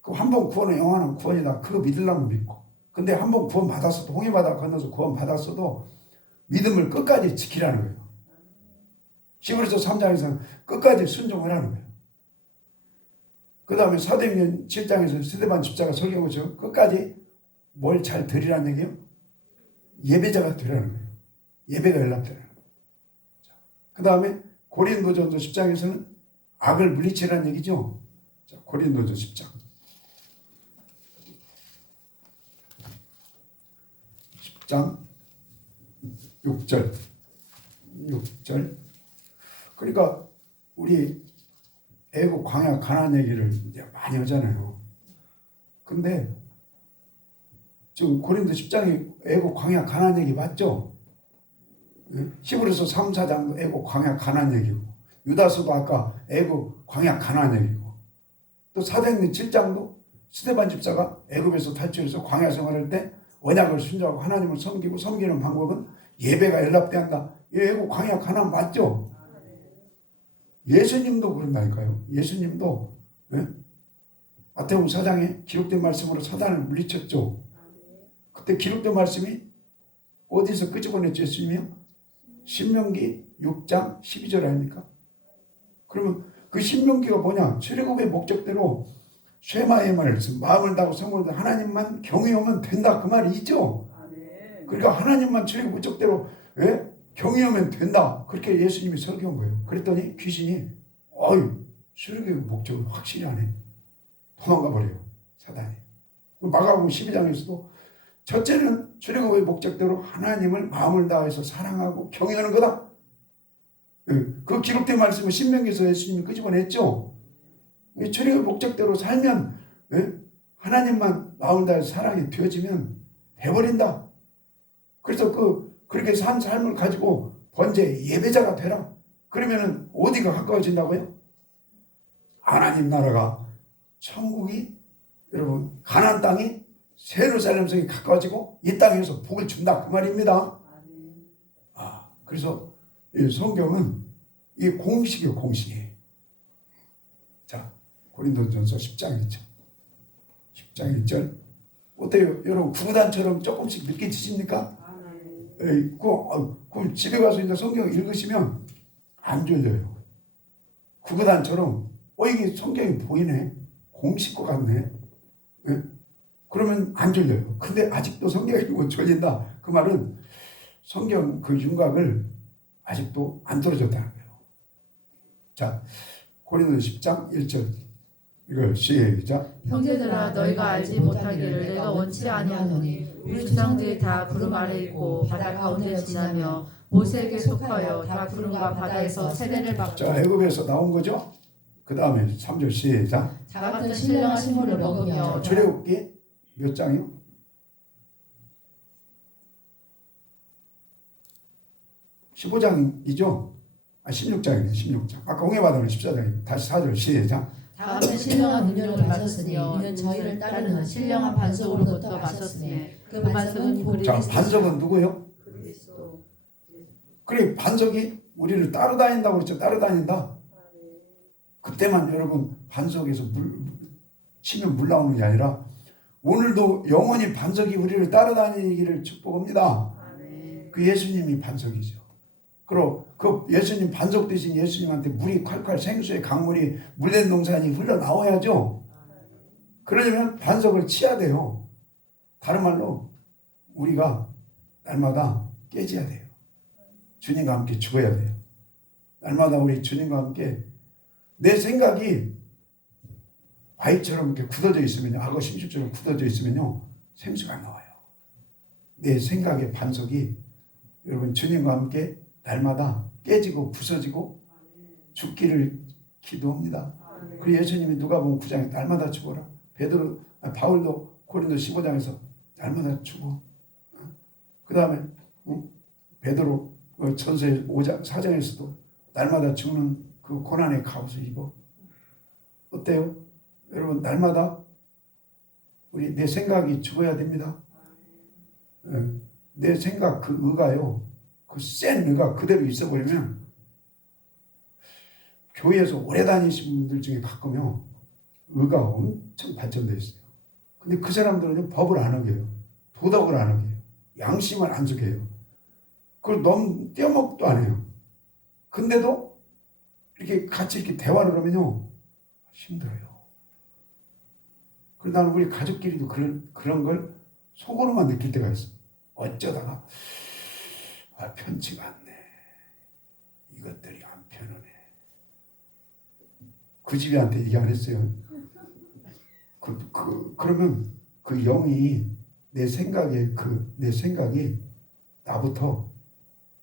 그 한 번 구원은 영원한 구원이다. 그거 믿으려면 믿고. 근데 한 번 구원 받았어도 홍해바다 건너서 구원 받았어도 믿음을 끝까지 지키라는 거예요. 히브리서 3장에서는 끝까지 순종하라는 거예요. 그 다음에 사도행전 7장에서 스데반 집사가 설교한 것처럼 끝까지 뭘 잘 드리라는 얘기예요? 예배자가 되라는 거예요. 예배가 연락되라는 거예요. 그 다음에 고린도전서 10장에서는 악을 물리치라는 얘기죠. 자, 고린도전 10장 10장 6절 그러니까 우리 애국 광야 가나안 얘기를 이제 많이 하잖아요. 근데 지금 고린도 10장이 애국 광야 가나안 얘기 맞죠? 히브리서 3, 4장도 애국 광야 가나안 얘기고 유다서도 아까 애국 광야 가나안 얘기고 또 사도행전 7장도 스데반 집사가 애굽에서 탈출해서 광야 생활할 때 언약을 순종하고 하나님을 섬기고 섬기는 방법은 예배가 연락돼야 한다. 이 애국 광야 가나안 맞죠? 예수님도 그런다니까요. 예수님도 마태복음 4장에 기록된 말씀으로 사단을 물리쳤죠. 그때 기록된 말씀이 어디서 끄집어냈죠? 예수님이요? 신명기 6장 12절 아닙니까? 그러면 그 신명기가 뭐냐? 출애굽의 목적대로 쉐마의 말씀, 마음을 다하고 성공을 다하고 하나님만 경외하면 된다. 그 말이 있죠. 그러니까 하나님만 출애굽 목적대로 경외하면 된다. 그렇게 예수님이 설교한 거예요. 그랬더니 귀신이 출애굽의 목적을 확실히 안 해. 도망가 버려요. 사단이. 마가복음 12장에서도 첫째는 출애굽의 목적대로 하나님을 마음을 다해서 사랑하고 경외하는 거다. 그 기록된 말씀을 신명기에서 예수님이 끄집어냈죠. 출애굽의 목적대로 살면 하나님만 마음을 다해서 사랑이 되어지면 돼버린다. 그래서 그렇게 산 삶을 가지고 번제 예배자가 되라. 그러면은 어디가 가까워진다고요? 하나님 나라가 천국이 여러분 가나안 땅이 예루살렘 성이 가까워지고 이 땅에서 복을 준다 그 말입니다. 그래서 이 성경은 이 공식이에요. 공식이. 자, 고린도전서 10장 1절 10장 1절 어때요? 여러분 구구단처럼 조금씩 느껴지십니까? 그럼 집에 가서 이제 성경 읽으시면 안 졸려요. 구구단처럼 이게 성경이 보이네. 공식 것 같네. 그러면 안 졸려요. 근데 아직도 성경이 읽으면 졸린다. 그 말은 성경 그 윤곽을 아직도 안 떨어졌다는 거예요. 자, 고린도서 10장 1절 이걸 시작. 형제들아 너희가 알지 못하기를 내가 원치 아니하노니 우리 조상들이 다 구름 아래 있고 바다 가운데 지나며 모세에게 속하여 다 구름과 바다에서 세례를 받고. 자, 애굽에서 나온 거죠. 그 다음에 3절 시작. 다 같은 신령한 식물을 먹으며. 출애굽기 몇 장이요? 15장이죠? 16장이네. 16장. 아까 홍해바다는 14장이고 다시 4절 시작. 다 같은 신령한 음료를 마셨으니 이는 저희를 따르는 신령한 반석으로부터 마셨으니 그 반석은 자, 반석은 누구요? 그래 반석이 우리를 따라다닌다고 그랬죠. 따라다닌다. 그때만 여러분 반석에서 치면 물 나오는 게 아니라 오늘도 영원히 반석이 우리를 따라다니기를 축복합니다. 그 예수님이 반석이죠. 그리고 그 예수님 반석 되신 예수님한테 물이 콸콸 생수의 강물이 물된 동산이 흘러나와야죠. 그러려면 반석을 치야 돼요. 다른 말로 우리가 날마다 깨져야 돼요. 주님과 함께 죽어야 돼요. 날마다 우리 주님과 함께 내 생각이 바위처럼 이렇게 굳어져 있으면요. 악어 심술처럼 굳어져 있으면요. 생수가 안 나와요. 내 생각의 반석이 여러분 주님과 함께 날마다 깨지고 부서지고 죽기를 기도합니다. 그리고 예수님이 누가복음 9장에 날마다 죽어라. 바울도 고린도 15장에서 날마다 죽어. 그 다음에 베드로 전서 5장 4장에서도 날마다 죽는 그 고난의 갑옷을 입어. 어때요? 여러분 날마다 우리 내 생각이 죽어야 됩니다. 내 생각 그 의가요. 그 센 의가 그대로 있어버리면 교회에서 오래 다니신 분들 중에 가끔요. 의가 엄청 발전되어 있어요. 근데 그 사람들은 법을 안 어겨요. 도덕을 안 어겨요. 양심을 안 지켜요. 그걸 너무 떼어먹도 안 해요. 근데도 이렇게 같이 이렇게 대화를 하면요. 힘들어요. 그래서 나는 우리 가족끼리도 그런 걸 속으로만 느낄 때가 있어. 어쩌다가 편치가 않네. 이것들이 안 편하네. 그 집애한테 얘기 안 했어요. 그러면 그 영이 내 생각이 나부터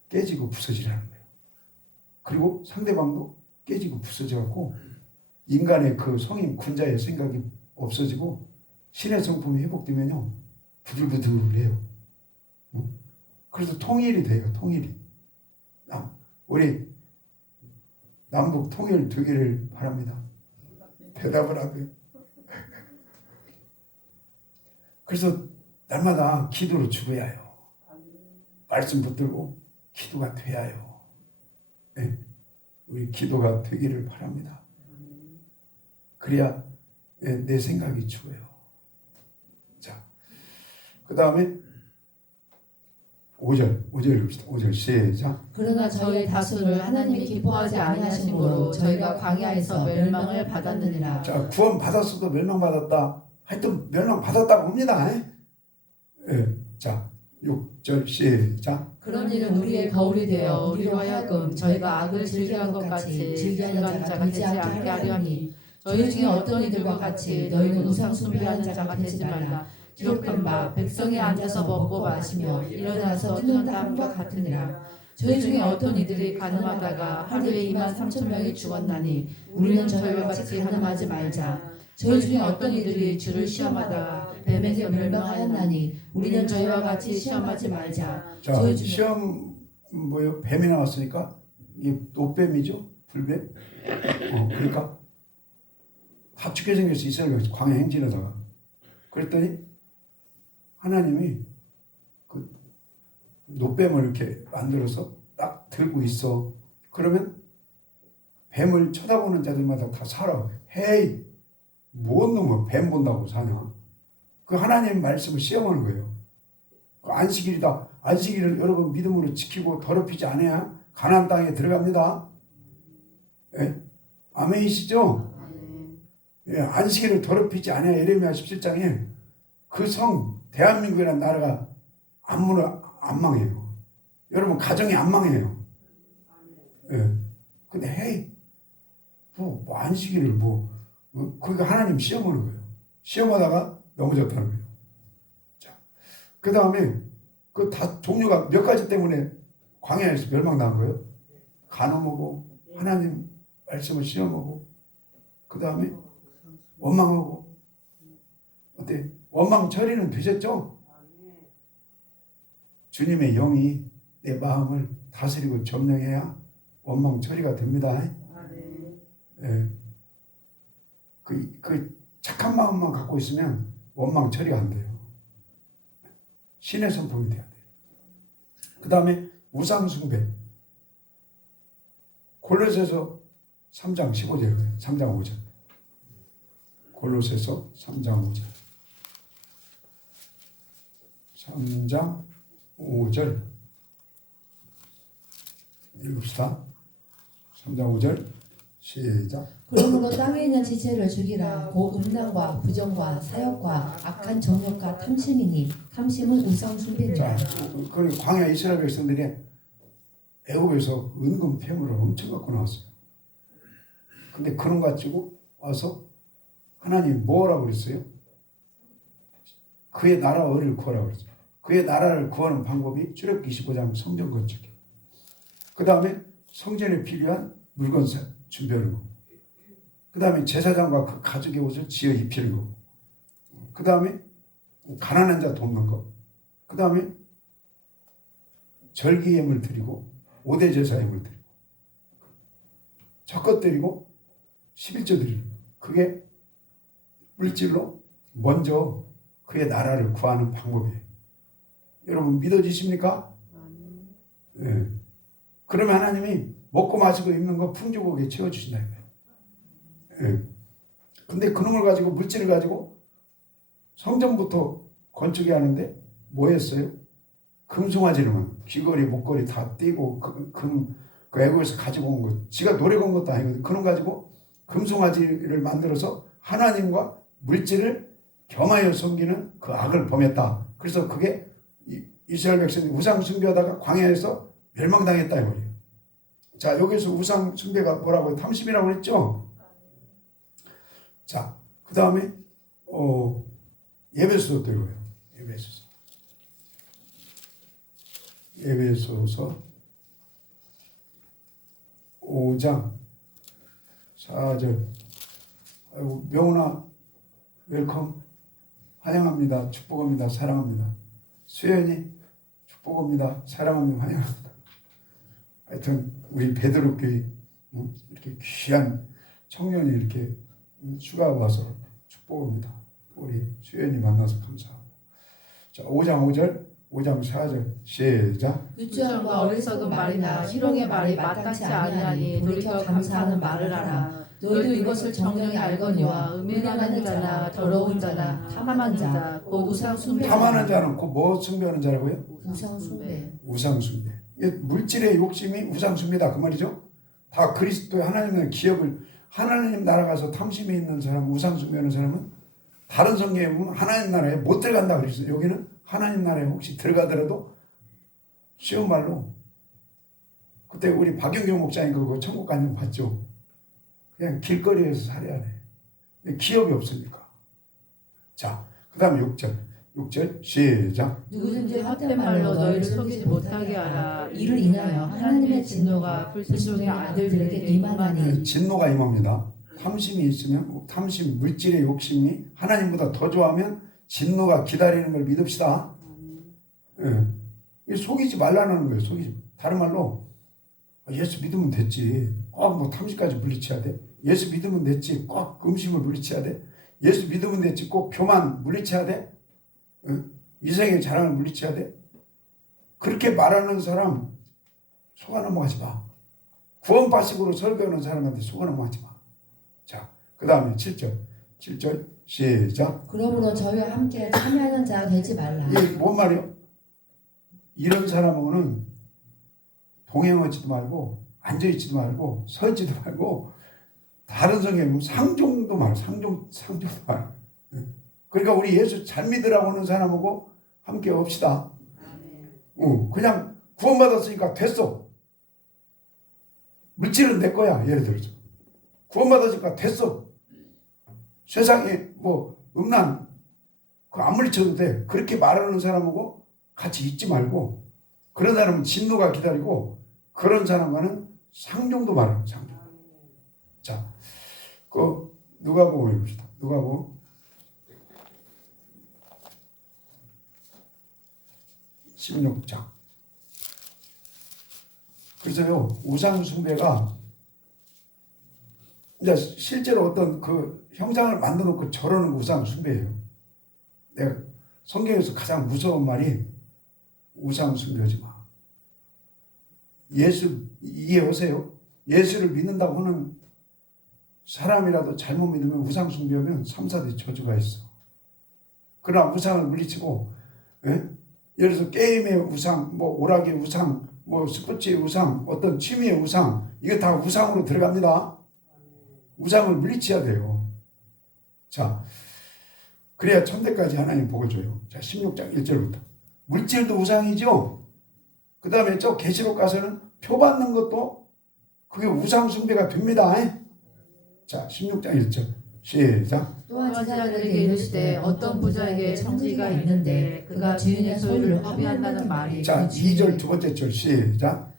깨지고 부서지라는 거예요. 그리고 상대방도 깨지고 부서져갖고 인간의 그 성인 군자의 생각이 없어지고 신의 성품이 회복되면요 부들부들해요. 그래서 통일이 돼요. 통일이. 우리 남북 통일 되기를 바랍니다. 대답을 하고요. 그래서 날마다 기도로 죽어야 해요. 말씀 붙들고 기도가 돼야 해요. 네. 우리 기도가 되기를 바랍니다. 그래야 내 생각이 죽어요. 자, 그 다음에 5절 읽읍시다. 5절 시작. 그러나 저희 다수를 하나님이 기뻐하지 아니하심으로 저희가 광야에서 멸망을 받았느니라. 자, 구원 받았어도 멸망받았다. 하여튼 멸망받았다고 합니다. 예. 자, 6절 시작. 그런 일은 우리의 거울이 되어 우리로 하여금 저희가 악을 즐겨한 것 같이 즐겨하는 자가 되지 않게 하려 하니 저희 중에 어떤 이들과 같이 너희는 우상 숭배하는 자가 되지 말라. 기록된 바 백성이 앉아서 먹고 마시며 일어나서 뛰는 땀과 같으니라. 저희 중에 어떤 이들이 가늠하다가 하루에 23,000명이 죽었나니 우리는 저희와 같이 가늠하지 말자. 저희 중에 어떤 이들이 주를 시험하다가 뱀에게 멸망하였나니 우리는 저희와 같이 시험하지 말자. 자, 시험 뭐요? 뱀이 나왔으니까 이게 노뱀이죠? 불뱀? 그러니까 다 죽게 생겼어. 이스라엘 광야 행진하다가. 그랬더니 하나님이 그 노뱀을 이렇게 만들어서 딱 들고 있어. 그러면 뱀을 쳐다보는 자들마다 다 살아. 헤이, 뭔 놈은 뱀 본다고 사냐? 그 하나님 말씀을 시험하는 거예요. 그 안식일이다. 안식일을 여러분 믿음으로 지키고 더럽히지 않아야 가나안 땅에 들어갑니다. 예? 아멘이시죠? 예, 안식일을 더럽히지 않아야 예레미야 17장에 그 성 대한민국이라는 나라가 안 망해요. 여러분 가정이 안 망해요. 예. 근데 헤이 뭐 안식일을 그러니까 하나님 시험하는 거예요. 시험하다가 넘어졌다는 거예요. 자, 그 다음에 그 다 종류가 몇 가지 때문에 광야에서 멸망당한 거예요. 간음하고 하나님 말씀을 시험하고 그 다음에 원망하고 어때? 원망 처리는 되셨죠? 주님의 영이 내 마음을 다스리고 점령해야 원망 처리가 됩니다. 예. 그 착한 마음만 갖고 있으면 원망 처리가 안 돼요. 신의 성품이 돼야 돼요. 그 다음에 우상 숭배. 골로새서 3장 15절이에요. 3장 5절. 골로새서 3장 5절. 3장 5절. 읽읍시다. 3장 5절. 시작. 그러므로 땅에 있는 지체를 죽이라. 곧 음란과 부정과 사욕과 악한 정욕과 탐심이니 탐심은 우상 자, 숭배니라. 그 광야 이스라엘 백성들이 애굽에서 은금 폐물을 엄청 갖고 나왔어요. 근데 그런 거 가지고 와서 하나님 뭐라고 그랬어요? 그의 나라를 구하라고 그랬어요. 그의 나라를 구하는 방법이 출애굽기 25장 성전 건축. 그 다음에 성전에 필요한 물건 준비하는 거. 그 다음에 제사장과 그 가족의 옷을 지어 입히는 거. 그 다음에 가난한 자 돕는 거. 그 다음에 절기예물 드리고 5대 제사예물 드리고 첫것 드리고 11조 드리고 그게 물질로 먼저 그의 나라를 구하는 방법이에요. 여러분 믿어지십니까? 네. 그러면 하나님이 먹고 마시고 입는 거 풍족하게 채워주신다 이거예요. 네. 근데 그놈을 가지고 물질을 가지고 성전부터 건축이 하는데 뭐 했어요? 금송아지로만 귀걸이 목걸이 다 띄고 그 애국에서 가지고 온 거 지가 노래 건 것도 아니거든. 그놈 가지고 금송아지를 만들어서 하나님과 물질을 겸하여 섬기는 그 악을 범했다. 그래서 그게 이스라엘 백성이 우상 숭배하다가 광야에서 멸망당했다 이 말이에요. 자, 여기서 우상 숭배가 뭐라고 탐심이라고 그랬죠. 자, 그 다음에 예배소서 들어요. 예배소서 5장 4절. 아이고, 명훈아 웰컴. 환영합니다. 축복합니다. 사랑합니다. 수연이 축복합니다. 사랑합니다. 환영합니다. 하여튼 우리 베드로 교회 이렇게 귀한 청년이 이렇게 휴가 와서 축복합니다. 우리 수연이 만나서 감사합니다. 자, 5장 5절, 5장 4절 시작. 유치원과 어리석은 말이나 희롱의 말이 마땅치 아니하니 돌이켜 감사하는 말을 하라. 너희도 이것을 정령이 알거니와 음행하는 자나 더러운 자나 탐하는 자, 곧 우상 숭배. 탐하는 자는 곧 뭐 숭배하는 자라고요? 우상 숭배. 우상 숭배. 물질의 욕심이 우상 숭배다 그 말이죠. 다 그리스도의 하나님의 기업을 하나님 나라 가서 탐심이 있는 사람, 우상 숭배하는 사람은 다른 성경에 보면 하나님 나라에 못 들어간다 그랬어요. 여기는 하나님 나라에 혹시 들어가더라도 쉬운 말로 그때 우리 박영경 목사님 그거 천국 가는 거 봤죠. 그냥 길거리에서 살아야 돼. 기업이 없으니까. 자, 그 다음에 6절 시작. 누구든지 헛된 말로 너희를 속이지 못하게 하라. 이를 인하여 하나님의 진노가 불순종의 아들들에게 임하나니. 진노가 임합니다. 탐심이 있으면 탐심, 물질의 욕심이 하나님보다 더 좋아하면 진노가 기다리는 걸 믿읍시다. 예. 속이지 말라는 거예요. 속이지. 다른 말로 예수 믿으면 됐지. 꼭 뭐 탐심까지 물리쳐야 돼. 예수 믿으면 됐지. 꼭 음식을 물리쳐야 돼. 예수 믿으면 됐지. 꼭 교만 물리쳐야 돼. 이생의 자랑을 물리쳐야 돼. 그렇게 말하는 사람 속아 넘어가지 마. 구원파식으로 설교하는 사람한테 속아 넘어가지 마. 자, 그 다음에 7절 시작. 그러므로 저희와 함께 참여하는 자가 되지 말라. 이게 뭔 말이요? 이런 사람하고는 동행하지도 말고 앉아있지도 말고 서있지도 말고 다른 성경에 상종도 말고 상종도 말고. 그러니까 우리 예수 잘 믿으라고 하는 사람하고 함께 합시다. 그냥 구원받았으니까 됐어. 물질은 내 거야. 예를 들어서 구원받았으니까 됐어. 세상에 뭐 음란 그거 안 물리쳐도 돼. 그렇게 말하는 사람하고 같이 있지 말고 그런 사람은 진노가 기다리고 그런 사람과는 상종도 말하는 상종. 자, 그 누가복음 읽읍시다. 누가복음 16장. 그래서요 우상 숭배가 이제 실제로 어떤 그 형상을 만들어 놓고 저러는 우상 숭배예요. 내가 성경에서 가장 무서운 말이 우상 숭배하지 마. 예수 이해하세요? 예수를 믿는다고 하는 사람이라도 잘못 믿으면 우상 숭배하면 3, 4대 저주가 있어. 그러나 우상을 물리치고, 예? 예를 들어서 게임의 우상, 뭐 오락의 우상, 뭐 스포츠의 우상, 어떤 취미의 우상, 이거 다 우상으로 들어갑니다. 우상을 물리쳐야 돼요. 자, 그래야 천대까지 하나님 복을 줘요. 자, 16장 1절부터. 물질도 우상이죠. 그 다음에 저 계시록 가서는 표 받는 것도 그게 우상 숭배가 됩니다. 자, 16장 1절 시작. 또한 제자들에게 이르시되 어떤 부자에게 청지기가 있는데 그가 주인의 소유를 허비한다는 말이 자, 그 주인에게 2절 두 번째 절 시작.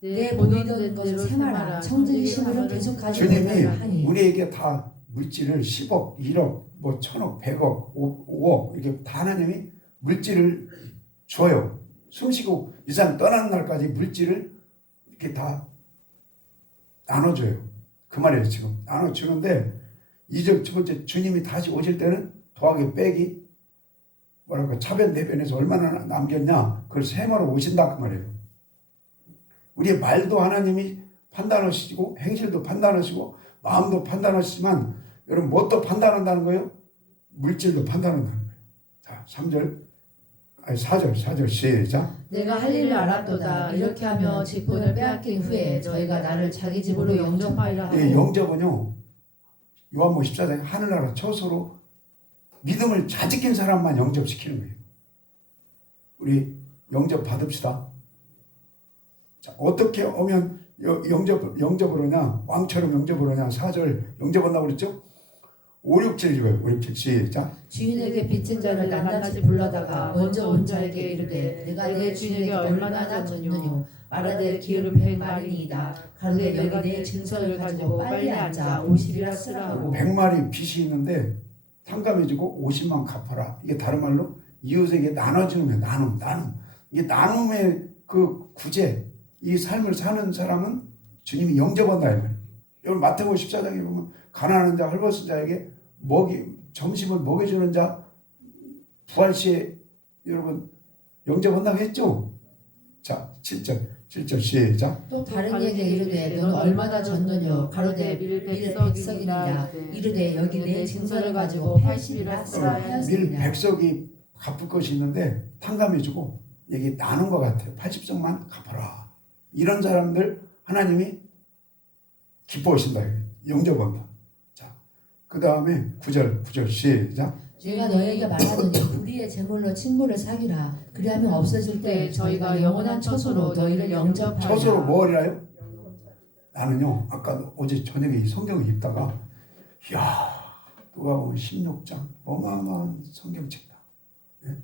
내 보이던 것을 생하라 청지기 심으로 계속 가지고 주님이 있다고 하니 우리에게 다 물질을 10억, 1억, 뭐 1000억, 100억, 5억 이렇게 다 하나님이 물질을 줘요. 숨쉬고 이 사람 떠나는 날까지 물질을 이렇게 다 나눠줘요. 그 말이에요. 지금 나눠주는데 2절 두 번째 주님이 다시 오실 때는 더하기 빼기 뭐랄까 차변 대변에서 얼마나 남겼냐 그걸 세마로 오신다 그 말이에요. 우리의 말도 하나님이 판단하시고 행실도 판단하시고 마음도 판단하시지만 여러분 뭣도 판단한다는 거예요? 물질도 판단한다는 거예요. 자 3절 아니 4절 시작. 내가 할 일을 알았도다 이렇게 하며 직분을 빼앗긴 후에 저희가 나를 자기 집으로 영접하리라 하고 이 영접은요 요한복음 14장에 하늘나라 처소로 믿음을 자지킨 사람만 영접시키는 거예요. 우리 영접 받읍시다. 자, 어떻게 오면 영접을 하냐? 왕처럼 영접을 하냐? 4절 영접한다고 그랬죠? 5, 6, 7 읽어요. 5, 6, 7 시작. 주인에게 빚진 자를 낱낱이 불러다가 먼저 온 자에게 이르되 내가 내 주인에게 얼마나 졌느뇨 말하되 기회를 백 마리이다 가로되 여기 내 증서를 가지고 빨리 앉아 50이라 쓰라 하고 100마리 빚이 있는데 탕감해주고 50만 갚아라. 이게 다른 말로 이웃에게 나눠주는 거예요. 나눔. 이게 나눔의 그 구제 이 삶을 사는 사람은 주님이 영접한다. 여러분 마태복음 14장에 보면 가난한 자 헐벗은 자에게 점심을 먹여주는 자 부활시에 여러분 영접한다고 했죠. 자 7절 시작. 또 다른 이에게 이르되 너는 얼마나 졌느뇨 가로되 밀 백석이니라 이르되 여기 내 증서를 가지고 80이라 쓰라 밀 하였으니라. 100석이 갚을 것이 있는데 탕감해주고 이게 나눈 것 같아요. 80석만 갚아라. 이런 사람들 하나님이 기뻐하신다. 영접한다. 자, 그 다음에 9절 시작. 내가 너에게 말하노니 우리의 제물로 친구를 사귀라 그리하면 없어질 때 저희가 영원한 처소로 너희를 영접하리라. 처소로 뭐하리라요? 나는요 아까 어제 저녁에 이 성경을 읽다가 이야 누가 보면 16장 어마어마한 성경책이다. 예?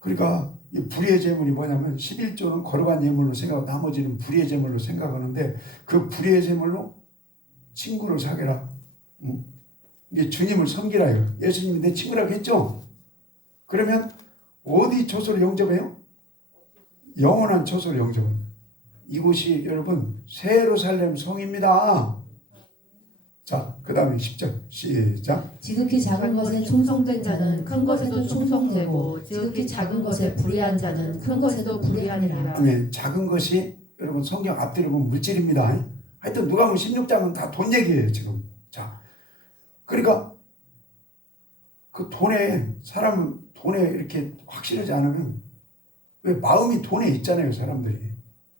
그러니까 이 불의의 제물이 뭐냐면 11조는 거룩한 예물로 생각하고 나머지는 불의의 제물로 생각하는데 그 불의의 제물로 친구를 사귀라. 이게 주님을 섬기라요. 예수님이 내 친구라고 했죠. 그러면 어디 처소를 영접해요? 영원한 처소를 영접해요. 이곳이 여러분 새 예루살렘 성입니다. 자, 그 다음에 10절 시작. 지극히 작은 것에 충성된 자는 큰 것에도 충성되고 지극히 작은 것에 불의한 자는 큰 것에도 불의하니라. 네, 작은 것이 여러분 성경 앞뒤로 보면 물질입니다. 하여튼 누가 보면 16장은 다 돈 얘기예요 지금. 자, 그러니까 그 사람은 돈에 이렇게 확실하지 않으면 왜 마음이 돈에 있잖아요 사람들이.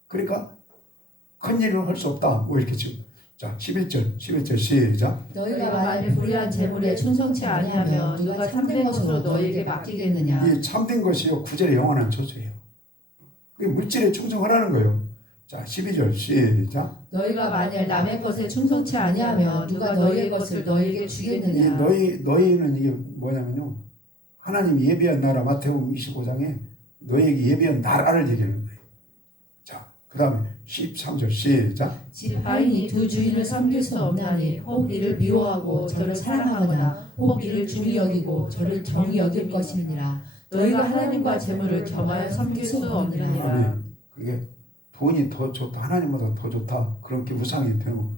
그러니까 큰 일을 할 수 없다 뭐 이렇게 지금. 자 11절 시작. 너희가 만일 불의한 재물에 충성치 아니하면 누가 참된 것으로 너희에게 맡기겠느냐. 이 참된 것이요 9절의 영원한 처소예요. 그게 물질에 충성하라는 거예요. 자 12절 시작. 너희가 만일 남의 것에 충성치 아니하면 누가 너희의 것을 너희에게 주겠느냐. 너희는 이게 뭐냐면요 하나님 예비한 나라 마태복음 25장에 너희에게 예비한 나라를 얘기하는 거예요. 자 그 다음에 13절 시작. 지파인이 두 주인을 섬길 수 없나니 혹 이를 미워하고 저를 사랑하거나 혹 이를 중히 여기고 저를 정히 여길 것이니라. 너희가 하나님과 재물을 겸하여 섬길 수 없느니라. 아니, 그게 돈이 더 좋다 하나님보다 더 좋다 그런 게 우상이 되고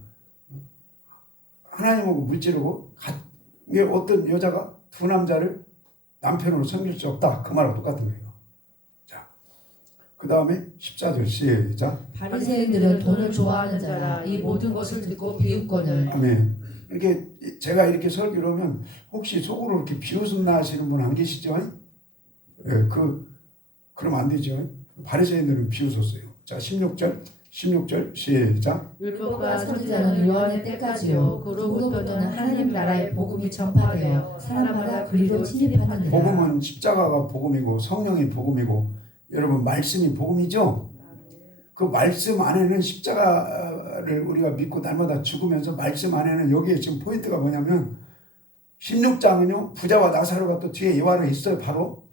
하나님하고 물질하고 이게 어떤 여자가 두 남자를 남편으로 섬길 수 없다 그 말하고 똑같은 거예요. 자, 그 다음에 14절 시작. 바리새인들은 돈을 좋아하는 자라 이 모든 것을 듣고 비웃거늘. 아멘. 이렇게 제가 이렇게 설교를 하면 혹시 속으로 이렇게 비웃음나 하시는 분 안 계시죠? 예, 그러면 안 되죠. 바리새인들은 비웃었어요. 자, 16절 시작. 율법과 선지자는 요한의 때까지요 그로부터는 하나님 나라의 복음이 전파되어 사람마다 그리로 침입하느니라. 복음은 십자가가 복음이고 성령이 복음이고 여러분 말씀이 복음이죠. 그 말씀 안에는 십자가를 우리가 믿고 날마다 죽으면서 말씀 안에는 여기에 지금 포인트가 뭐냐면 16장은요 부자와 나사로가 또 뒤에 요한에 있어요. 바로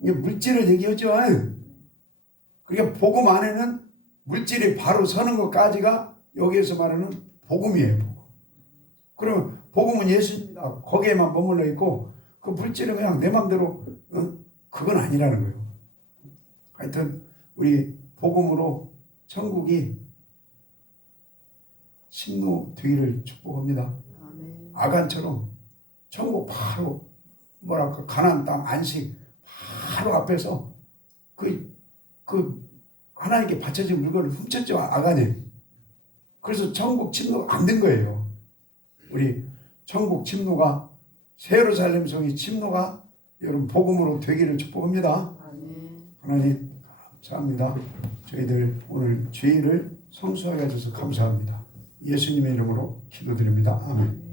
이게 물질을 얘기하죠. 그러니까 복음 안에는 물질이 바로 서는 것까지가 여기에서 말하는 복음이에요. 복음. 그럼 복음은 예수입니다. 거기에만 머물러 있고 그 물질은 그냥 내 맘대로 그건 아니라는 거예요. 하여튼 우리 복음으로 천국이 침노되기를 축복합니다. 아간처럼 천국 바로 뭐랄까 가나안 땅 안식 바로 앞에서 그 하나님께 바쳐진 물건을 훔쳤죠. 아간이. 그래서 천국 침노가 안 된 거예요. 우리 천국 침노가 예루살렘 성이 침노가 여러분 복음으로 되기를 축복합니다. 하나님 감사합니다. 저희들 오늘 주일을 성수하게 해주셔서 감사합니다. 예수님의 이름으로 기도드립니다. 아멘.